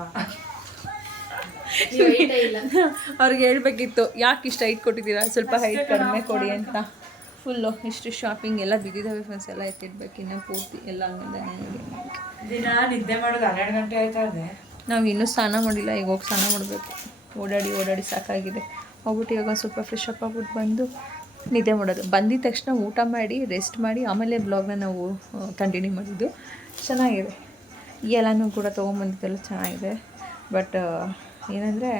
ಅವ್ರಿಗೆ ಹೇಳ್ಬೇಕಿತ್ತು ಯಾಕೆ ಇಷ್ಟು ಹೈಟ್ ಕೊಟ್ಟಿದ್ದೀರಾ? ಸ್ವಲ್ಪ ಹೈಟ್ ಕಡಿಮೆ ಕೊಡಿ ಅಂತ. ಫುಲ್ಲು ಇಷ್ಟು ಶಾಪಿಂಗ್ ಎಲ್ಲ ಬಿದ್ದಿದ್ದಾವೆ ಫ್ರೆಂಡ್ಸ್ ಎಲ್ಲ ಎತ್ತಿಡ್ಬೇಕು ಇನ್ನೂ ಪೂರ್ತಿ ಎಲ್ಲ ಆಮೇಲೆ ನನಗೆ ದಿನ ನಿದ್ದೆ ಮಾಡೋದು ಹನ್ನೆರಡು ಗಂಟೆ ಆಯ್ತಾ ಇದೆ ನಾವು ಇನ್ನೂ ಸ್ನಾನ ಮಾಡಿಲ್ಲ ಈಗ ಹೋಗಿ ಸ್ನಾನ ಮಾಡಬೇಕು. ಓಡಾಡಿ ಓಡಾಡಿ ಸಾಕಾಗಿದೆ. ಹೋಗ್ಬಿಟ್ಟು ಇವಾಗ ಒಂದು ಸ್ವಲ್ಪ ಫ್ರೆಶ್ ಅಪ್ ಆಗ್ಬಿಟ್ಟು ಬಂದು ನಿದ್ದೆ ಮಾಡೋದು. ಬಂದಿದ ತಕ್ಷಣ ಊಟ ಮಾಡಿ ರೆಸ್ಟ್ ಮಾಡಿ ಆಮೇಲೆ ಬ್ಲಾಗ್ನ ನಾವು ಕಂಟಿನ್ಯೂ ಮಾಡಿದ್ದು. ಚೆನ್ನಾಗಿದೆ. ಎಲ್ಲನೂ ಕೂಡ ತೊಗೊಂಬಂದಿದ್ದೆಲ್ಲ ಚೆನ್ನಾಗಿದೆ. ಬಟ್ ಏನಂದರೆ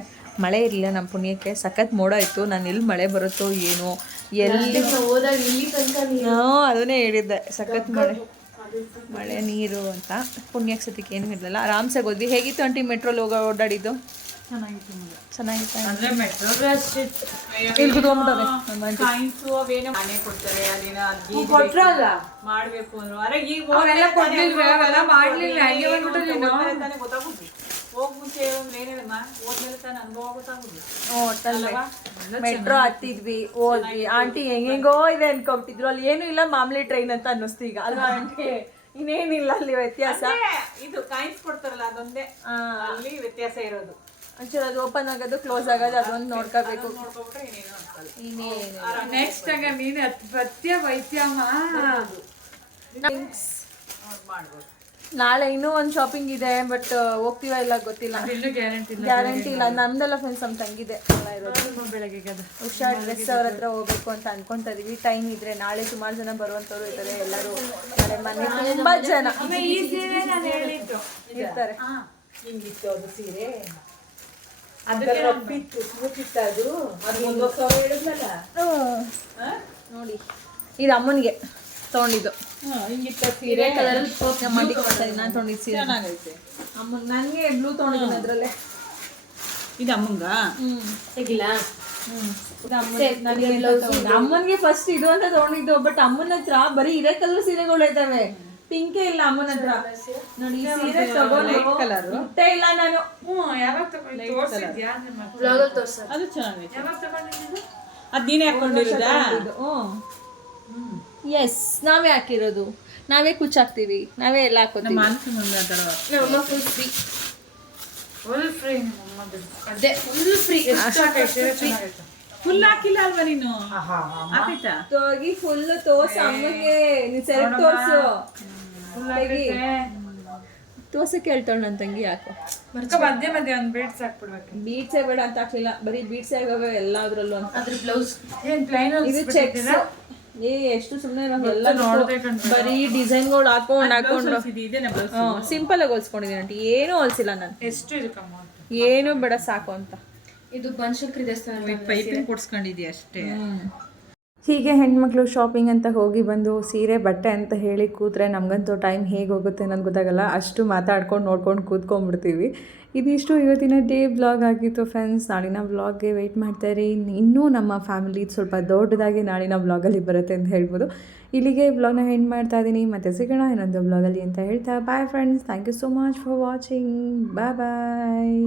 ಮಳೆ ಇರಲಿಲ್ಲ ನಮ್ಮ ಪುಣ್ಯಕ್ಕೆ. ಸಖತ್ ಮೋಡ ಇತ್ತು. ನಾನು ಎಲ್ಲಿ ಮಳೆ ಬರುತ್ತೋ ಏನೋ. ಎಲ್ಲಿ ಅದನ್ನೇ ಹೇಳಿದ್ದೆ. ಸಖತ್ ಮಳೆ. ಮಳೆ ನೀರು ಅಂತ. ಪುಣ್ಯಕ್ಕೆ ಸತಿಕ್ಕೆ ಏನೂ ಇರಲಿಲ್ಲ. ಆರಾಮ್ಸೆ ಹೋದ್ವಿ. ಹೇಗಿತ್ತು ಆಂಟಿ ಮೆಟ್ರೋಲ್ ಹೋಗೋ ಓಡಾಡಿದ್ದು? ಚೆನ್ನಾಗಿತ್ತು ಅಂದ್ರೆ ಮೆಟ್ರೋ ಇಲ್ಲಿ ಕುತ್ಕೊಂಡ್ಬಿಟ್ಟವ್ರೆ ನಮ್ಮ ಆಂಟಿ ಕಾಯಿನ್ಸು ಅವೇನೋ ಮನೆ ಕೊಡ್ತಾರೆ ಅದೇನೋ ಕೊಟ್ರಲ್ಲ? ಮಾಡ್ಬೇಕು ಅಂದ್ರು. ಅರೆ ಈಗ ಅವರೆಲ್ಲ ಕೊಡ್ಲಿಲ್ವೇ ಅವೆಲ್ಲ ಮಾಡ್ಲಿಲ್ಲ ಹಂಗೆ ಬಂದ್ಬಿಟ್ಟು ನೀನು? ತಾನೇ ಗೊತ್ತಾಗುದು ಹೋಗ್ ಮುಂಚೆ ತಾನೇ ಅನುಭವ ಗೊತ್ತಾಗುದು ಮೆಟ್ರೋ ಹತ್ತಿದ್ವಿ ಹೋದ್ವಿ. ಆಂಟಿ ಹೆಂಗೆಂಗೋ ಇದೆ ಅನ್ಕೊಂಬಿಟ್ಟಿದ್ರು. ಅಲ್ಲಿ ಏನು ಇಲ್ಲ ಮಾಮೂಲಿ ಟ್ರೈನ್ ಅಂತ ಅನ್ನಿಸ್ತು ಈಗ. ಅಲ್ವಾ ಆಂಟಿ ಇನ್ನೇನಿಲ್ಲ ಅಲ್ಲಿ ವ್ಯತ್ಯಾಸ. ಇದು ಕಾಯಿನ್ಸ್ ಕೊಡ್ತಾರಲ್ಲ ಅದೊಂದೇ. ಅಲ್ಲಿ ವ್ಯತ್ಯಾಸ ಇರೋದು. ಒಂಚೂರು ಅದು ಓಪನ್ ಆಗೋದು ಕ್ಲೋಸ್ ಆಗೋದು ಅದೊಂದು ನೋಡ್ಕೋಬೇಕು. ಇನ್ನೇನು ನೆಕ್ಸ್ಟ್ ಆಗ ನೀನು ಪಥ್ಯ ವೈದ್ಯಮ್ಮ. ಮಾಡ್ಬೋದು. ನಾಳೆ ಇನ್ನೂ ಒಂದು ಶಾಪಿಂಗ್ ಇದೆ ಬಟ್ ಹೋಗ್ತೀವ ಇಲ್ಲ ಗೊತ್ತಿಲ್ಲ. ಗ್ಯಾರಂಟಿ ಗ್ಯಾರಂಟಿ ಇಲ್ಲ ನಮ್ದೆಲ್ಲ ಫ್ರೆಂಡ್ಸ್ ನಮ್ಮ ತಂಗಿದೆ. ಹುಷಾರ್ ಡ್ರೆಸ್ ಅವ್ರ ಹತ್ರ ಹೋಗ್ಬೇಕು ಅಂತ ಅನ್ಕೊಂತ ಇದೀವಿ. ಟೈಮ್ ಇದ್ರೆ ನಾಳೆ ಸುಮಾರು ಜನ ಬರುವಂತವ್ರು ಇದ್ದಾರೆ ಎಲ್ಲರೂ ನಾಳೆ ಮನೆ ತುಂಬಾ ಜನ. ಈ ಸೀರೆ ನಾನು ಹೇಳಿದ್ದು. ಇರ್ತಾರೆ. ಹಿಂಗಿತ್ತು ಅದು ಸೀರೆ? ಅದಕ್ಕೆ ರಬ್ಬಿತ್ತು ಸ್ಮೂತ್ ಇತ್ತು ಅದು. ಅದು ಒಂದೊಂದು ಸಾವಿರ ಹೇಳಿದ್ನಲ್ಲ. ನೋಡಿ. ಇದು ಅಮ್ಮನಿಗೆ ತಗೊಂಡಿದ್ದು. ಹಿಂಗಿತ್ತ ಸೀರೆ. ಕಲರ್ ಮಾಡಿ ನಾನು ತಗೊಂಡಿದ್ದು ಸೀರೆ. ಚೆನ್ನಾಗೈತೆ. ಅಮ್ಮ ನನಗೆ ಬ್ಲೂ ತಗೊಂಡಿದ್ದೀನಿ ಅದರಲ್ಲೇ. ಇದು ಅಮ್ಮಂಗ? ತೆಗಿಲ್ಲ ಅಮ್ಮನಿಗೆ ಫಸ್ಟ್ ಇದು ಅಂತ ತಗೊಂಡಿದ್ದು ಬಟ್ ಅಮ್ಮನ ಹತ್ರ ಬರೀ ಇದೇ ಕಲರ್ ಸೀರೆಗಳು ಇದಾವೆ. ಪಿಂಕೇ ಇಲ್ಲ ಅಮ್ಮನ ಹತ್ರ. ನೋಡಿ ಈ ಸೀರೆ ತಗೊಂಡು ಕಲರ್ ಮುಟ್ಟೇ ಇಲ್ಲ ನಾನು. ಅದು ಚೆನ್ನಾಗೈತೆ. ಅದು ನೀನೇ ಹಾಕೊಂಡಿರೋದಾ? ಎಸ್ ನಾವೇ ಹಾಕಿರೋದು. ನಾವೇ ಕುಚ್ಚಾಕ್ತಿವಿ ನಾವೇ ಎಲ್ಲ ಹಾಕೋತೀವಿ. ಮಾನಸಿ ಮುಂದೆ ಆ ಥರ ಫುಲ್ ಫ್ರೀ ನಿಮ್ಮ ಅದೇ. ಫುಲ್ ಫ್ರೀ ಫುಲ್ ಹಾಕಿಲ್ಲ ಅಲ್ವಾ ನೀನು? ಹಾಕೈತಾ ಹೋಗಿ ಫುಲ್ ತೋರ್ಸು ಅಮ್ಮಗೆ ನೀನು ಸೆಲೆಕ್ಟ್ ತೋರ್ಸು ತೆಗಿ. ಕೇಳ್ತಾಳೆ ನನ್ ನನ್ನ ತಂಗಿ ಯಾಕೋ. ಮಧ್ಯ ಮಧ್ಯೆ ಒಂದು ಬೀಟ್ಸ್ ಹಾಕ್ಬಿಡ್ಬೇಕು. ಬೀಟ್ಸೇ ಬೇಡ ಅಂತ ಹಾಕ್ಲಿಲ್ಲ. ಬರೀ ಬೀಟ್ಸ್ ಆಗವೆ ಎಲ್ಲಾದ್ರಲ್ಲೂ ಅಂತ. ಅದ್ರ ಬ್ಲೌಸ್ ಏನ್ ಪ್ಲೈನ್ ಇದು ಚೆಕ್ಸ್ ಏ ಎಷ್ಟು ಸುಮ್ಮನೆ ಎಲ್ಲ ಬರೀ ಡಿಸೈನ್ಗಳು ಹಾಕೊಂಡು ಹಾಕೊಂಡು. ಸಿಂಪಲ್ ಆಗಿ ಹೊಲ್ಸ್ಕೊಂಡಿದ್ದೀನಿ ಅಂಟಿ ಏನೂ ಹೊಲ್ಸಿಲ್ಲ ನಾನು. ಎಷ್ಟು ಇದಕ್ಕೆ ಅಮೌಂಟ್ ಏನು ಬೇಡ ಸಾಕು ಅಂತ. ಇದು ಬನಶಂಕರಿ ದೇವಸ್ಥಾನ ಪೈಪಿಂಗ್ ಕೊಡ್ಸ್ಕೊಂಡಿದ್ಯಾ ಅಷ್ಟೇ. ಹೀಗೆ ಹೆಣ್ಮಕ್ಳು ಶಾಪಿಂಗ್ ಅಂತ ಹೋಗಿ ಬಂದು ಸೀರೆ, ಬಟ್ಟೆ ಅಂತ ಹೇಳಿ ಕೂತ್ರೆ ನಮಗಂತೂ ಟೈಮ್ ಹೇಗೆ ಹೋಗುತ್ತೆ ಅನ್ನೋದು ಗೊತ್ತಾಗಲ್ಲ. ಅಷ್ಟು ಮಾತಾಡ್ಕೊಂಡು ನೋಡ್ಕೊಂಡು ಕೂತ್ಕೊಂಡ್ಬಿಡ್ತೀವಿ. ಇದಿಷ್ಟು ಇವತ್ತಿನ ಡೇ ಬ್ಲಾಗ್ ಆಗಿತ್ತು ಫ್ರೆಂಡ್ಸ್ ನಾಳಿನ ಬ್ಲಾಗ್ಗೆ ವೆಯ್ಟ್ ಮಾಡ್ತಾಯಿರಿ ಇನ್ನೂ ನಮ್ಮ ಫ್ಯಾಮಿಲಿ ಸ್ವಲ್ಪ ದೊಡ್ಡದಾಗಿ ನಾಳಿನ ಬ್ಲಾಗಲ್ಲಿ ಬರುತ್ತೆ ಅಂತ ಹೇಳ್ಬೋದು. ಇಲ್ಲಿಗೆ ಬ್ಲಾಗ್ನ ಎಂಡ್ ಮಾಡ್ತಾ ಇದ್ದೀನಿ. ಮತ್ತೆ ಸಿಗೋಣ ಇನ್ನೊಂದು ಬ್ಲಾಗಲ್ಲಿ ಅಂತ ಹೇಳ್ತಾ. Bye friends thank you so much for watching bye bye